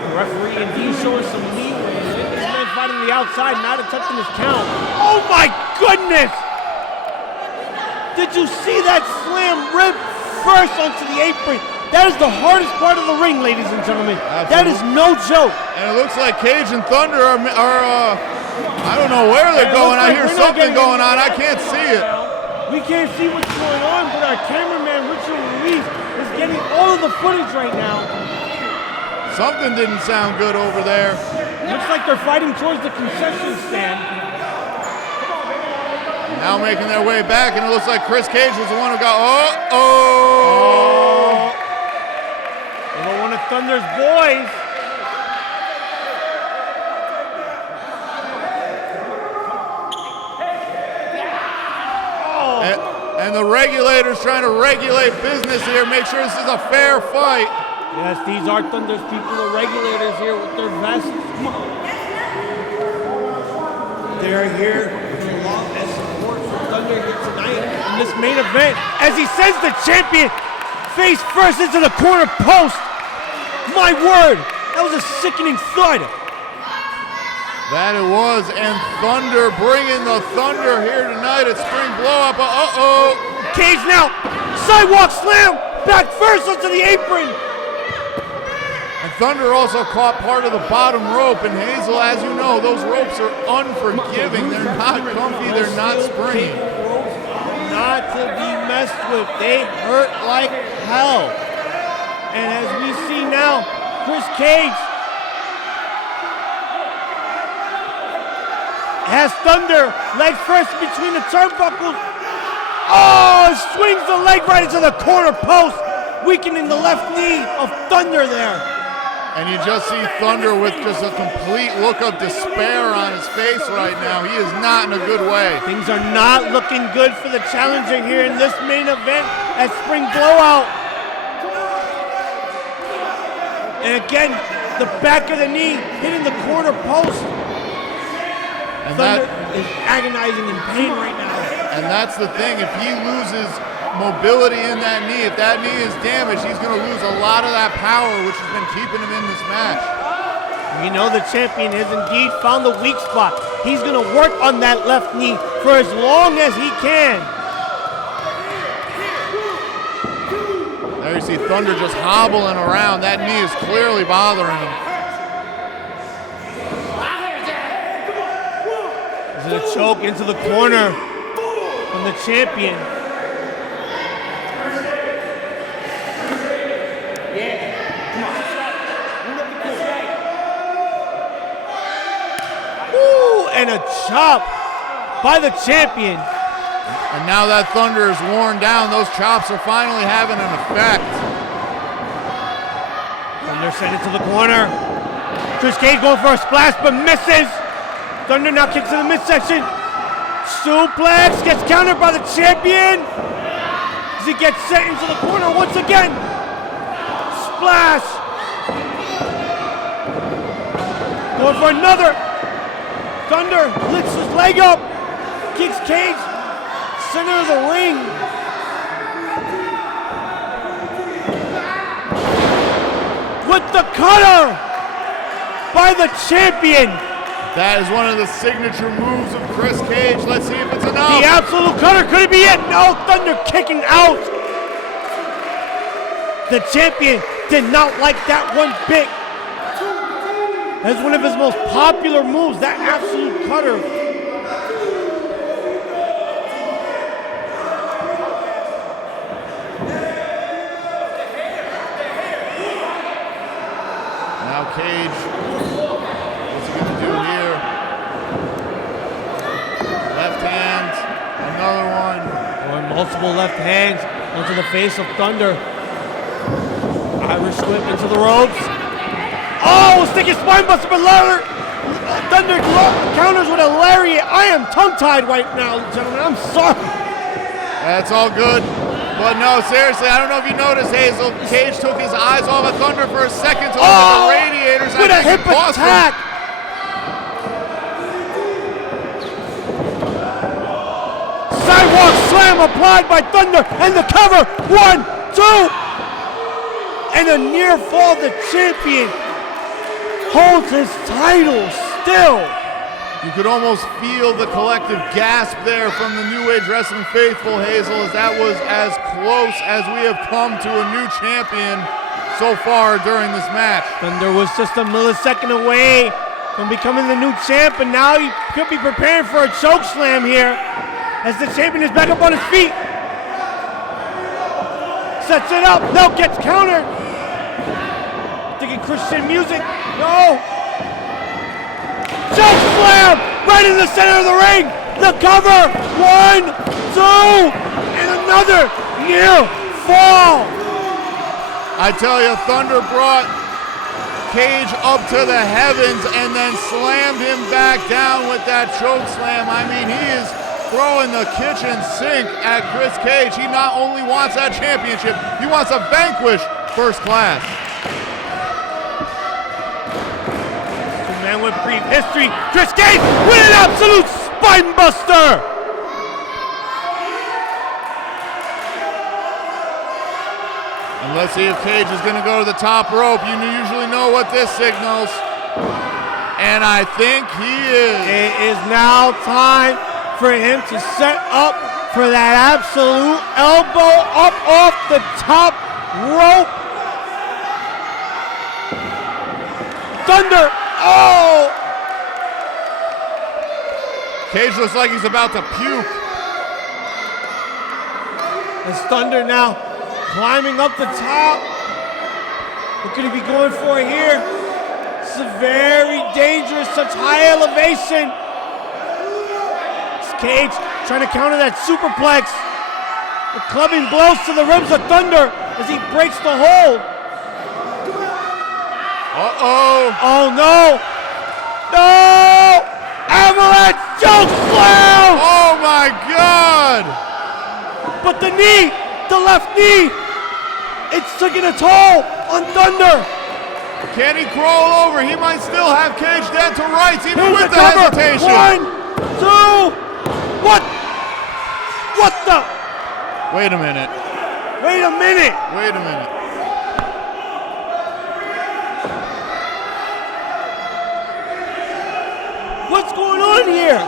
The referee indeed showing some leeway. This man fighting the outside, not attempting his count. Oh my goodness! Did you see that slam rib first onto the apron? That is the hardest part of the ring, ladies and gentlemen. Absolutely. That is no joke. And it looks like Cage and Thunder are I don't know where they're going. I hear something going on. I can't see it. We can't see what's going on, but our cameraman, Ruiz, is getting all of the footage right now. Something didn't sound good over there. Looks like they're fighting towards the concession stand. Now making their way back, and it looks like Kris Kage was the one who got, oh! Thunder's boys. And the regulators trying to regulate business here, make sure this is a fair fight. Yes, these are Thunder's people, the regulators here with their vests. They're here for love and support for Thunder here tonight in this main event. As he sends the champion face first into the corner post. My word, that was a sickening thud. That it was, and Thunder bringing the thunder here tonight at Spring Blowout. Uh-oh. Kage now, sidewalk slam, back first onto the apron. And Thunder also caught part of the bottom rope, and Hazel, as you know, those ropes are unforgiving. They're not comfy, they're not springy. Not to be messed with, they hurt like hell. And as we see now, Kage has Thunder, leg first between the turnbuckles. Oh, swings the leg right into the corner post, weakening the left knee of Thunder there. And you just see Thunder with just a complete look of despair on his face right now. He is not in a good way. Things are not looking good for the challenger here in this main event at Spring Blowout. And again, the back of the knee hitting the corner post. And Thunder is agonizing in pain right now. And that's the thing, if he loses mobility in that knee, if that knee is damaged, he's going to lose a lot of that power, which has been keeping him in this match. We know the champion has indeed found the weak spot. He's going to work on that left knee for as long as he can. There you see Thunder just hobbling around. That knee is clearly bothering him. This is a choke into the corner from the champion. Ooh, and a chop by the champion. And now that Thunder is worn down, those chops are finally having an effect. Thunder sent it to the corner. Kage going for a splash, but misses. Thunder now kicks to the midsection. Suplex gets countered by the champion. As he gets sent into the corner once again. Splash. Going for another. Thunder lifts his leg up. Kicks Kage. Center of the ring. With the cutter by the champion. That is one of the signature moves of Kage. Let's see if it's enough. The absolute cutter, could it be it? No, Thunder kicking out. The champion did not like that one bit. That's one of his most popular moves, that absolute cutter. Now Kage, what's he gonna do here? Left hand, another one. Going multiple left hands onto the face of Thunder. Irish whip into the ropes. Oh, sticky spine buster, but Thunder counters with a lariat. I am tongue-tied right now, gentlemen. I'm sorry. That's all good. But no, seriously, I don't know if you noticed, Hazel. Kage took his eyes off of Thunder for a second to look at the radiators. With a hip attack. Sidewalk slam applied by Thunder and the cover. 1, 2. And a near fall. The champion holds his title still. You could almost feel the collective gasp there from the New Age Wrestling faithful, Hazel, as that was as close as we have come to a new champion so far during this match. Thunder was just a millisecond away from becoming the new champ, and now he could be preparing for a choke slam here as the champion is back up on his feet. Sets it up, no, gets countered. Thinking Christian music, no. Choke slam right in the center of the ring. The cover, 1, 2, and another near fall. I tell you, Thunder brought Kage up to the heavens and then slammed him back down with that choke slam. I mean, he is throwing the kitchen sink at Kris Kage. He not only wants that championship, he wants to vanquish First Class. Man with brief history, Kris Kage with an absolute spine buster! And let's see if Kage is going to go to the top rope. You usually know what this signals. And I think he is. It is now time for him to set up for that absolute elbow up off the top rope. Thunder! Oh! Kage looks like he's about to puke. As Thunder now climbing up the top. What could he be going for here? This is very dangerous, such high elevation. It's Kage trying to counter that superplex. The clubbing blows to the ribs of Thunder as he breaks the hold. Uh-oh. Oh no! No! Avalanche choke slam! Oh my God! But the knee, the left knee, it's taking a toll on Thunder. Can he crawl over? He might still have Kage down to rights, even Here's with the cover. hesitation. 1, 2, what? What the? Wait a minute. Wait a minute. Wait a minute. What's going on here?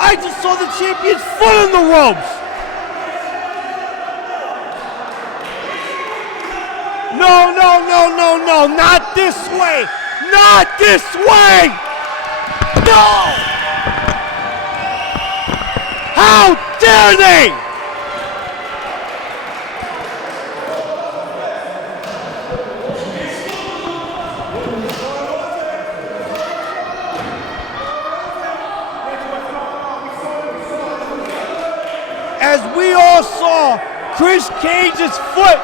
I just saw the champion's foot on the ropes. No, no, no, no, no, not this way. Not this way. No! How dare they? As we all saw, Kris Kage's foot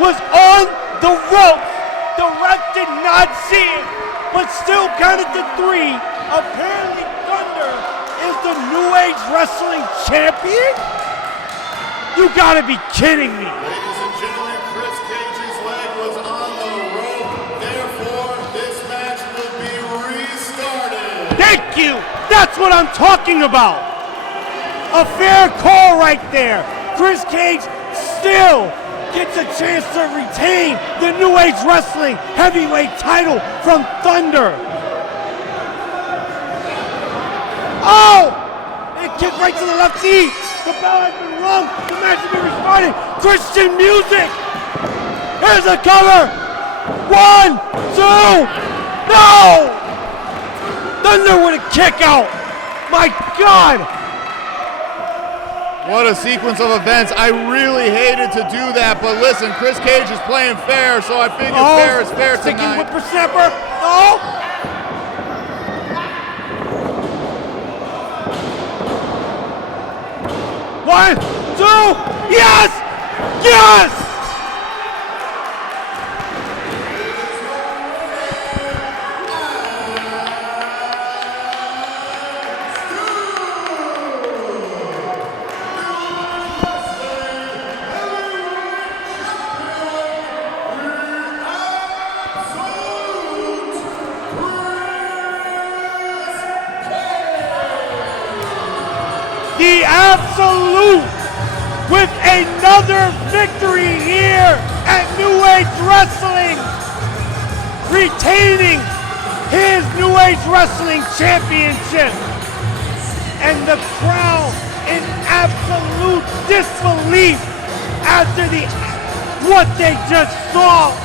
was on the ropes. The ref did not see it, but still counted to 3. Apparently Thunder is the New Age Wrestling Champion? You gotta be kidding me. Ladies and gentlemen, Kris Kage's leg was on the rope. Therefore, this match will be restarted. Thank you! That's what I'm talking about! A fair call right there. Kris Kage still gets a chance to retain the New Age Wrestling Heavyweight title from Thunder. Oh! It kicked right to the left knee. The bell has been rung. The match has been restarted. Christian music. Here's a cover. 1, 2. No! Thunder with a kick out. My God! What a sequence of events. I really hated to do that, but listen, Kris Kage is playing fair, so I figure fair is fair sticking tonight. Whippersnapper. Oh! 1, 2. Yes! Yes! The Absolute with another victory here at New Age Wrestling, retaining his New Age Wrestling Championship. And the crowd in absolute disbelief after what they just saw.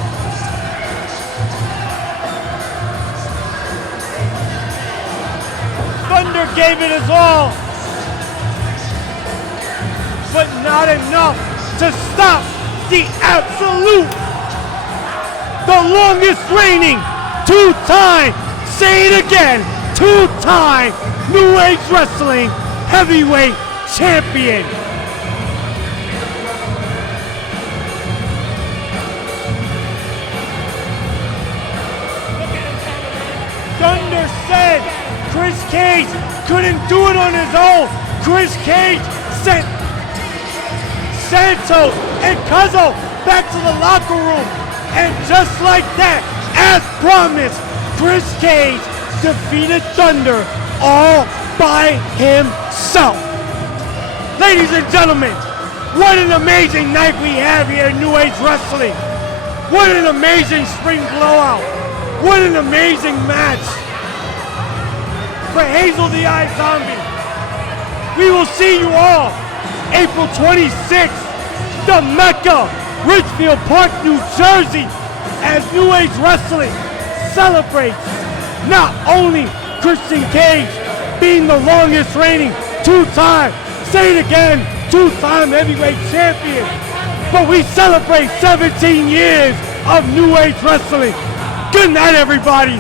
Thunder gave it his all, but not enough to stop the Absolute, the longest reigning, 2-time, say it again, 2-time New Age Wrestling Heavyweight Champion. Look at Cage couldn't do it on his own. Chris Cage sent Santos and Cuzzo back to the locker room. And just like that, as promised, Chris Cage defeated Thunder all by himself. Ladies and gentlemen, what an amazing night we have here at New Age Wrestling. What an amazing spring blowout. What an amazing match. For Hazel the Eye Zombie. We will see you all April 26th, the Mecca, Richfield Park, New Jersey, as New Age Wrestling celebrates not only Christian Cage being the longest reigning two-time, say it again, two-time heavyweight champion, but we celebrate 17 years of New Age Wrestling. Good night, everybody.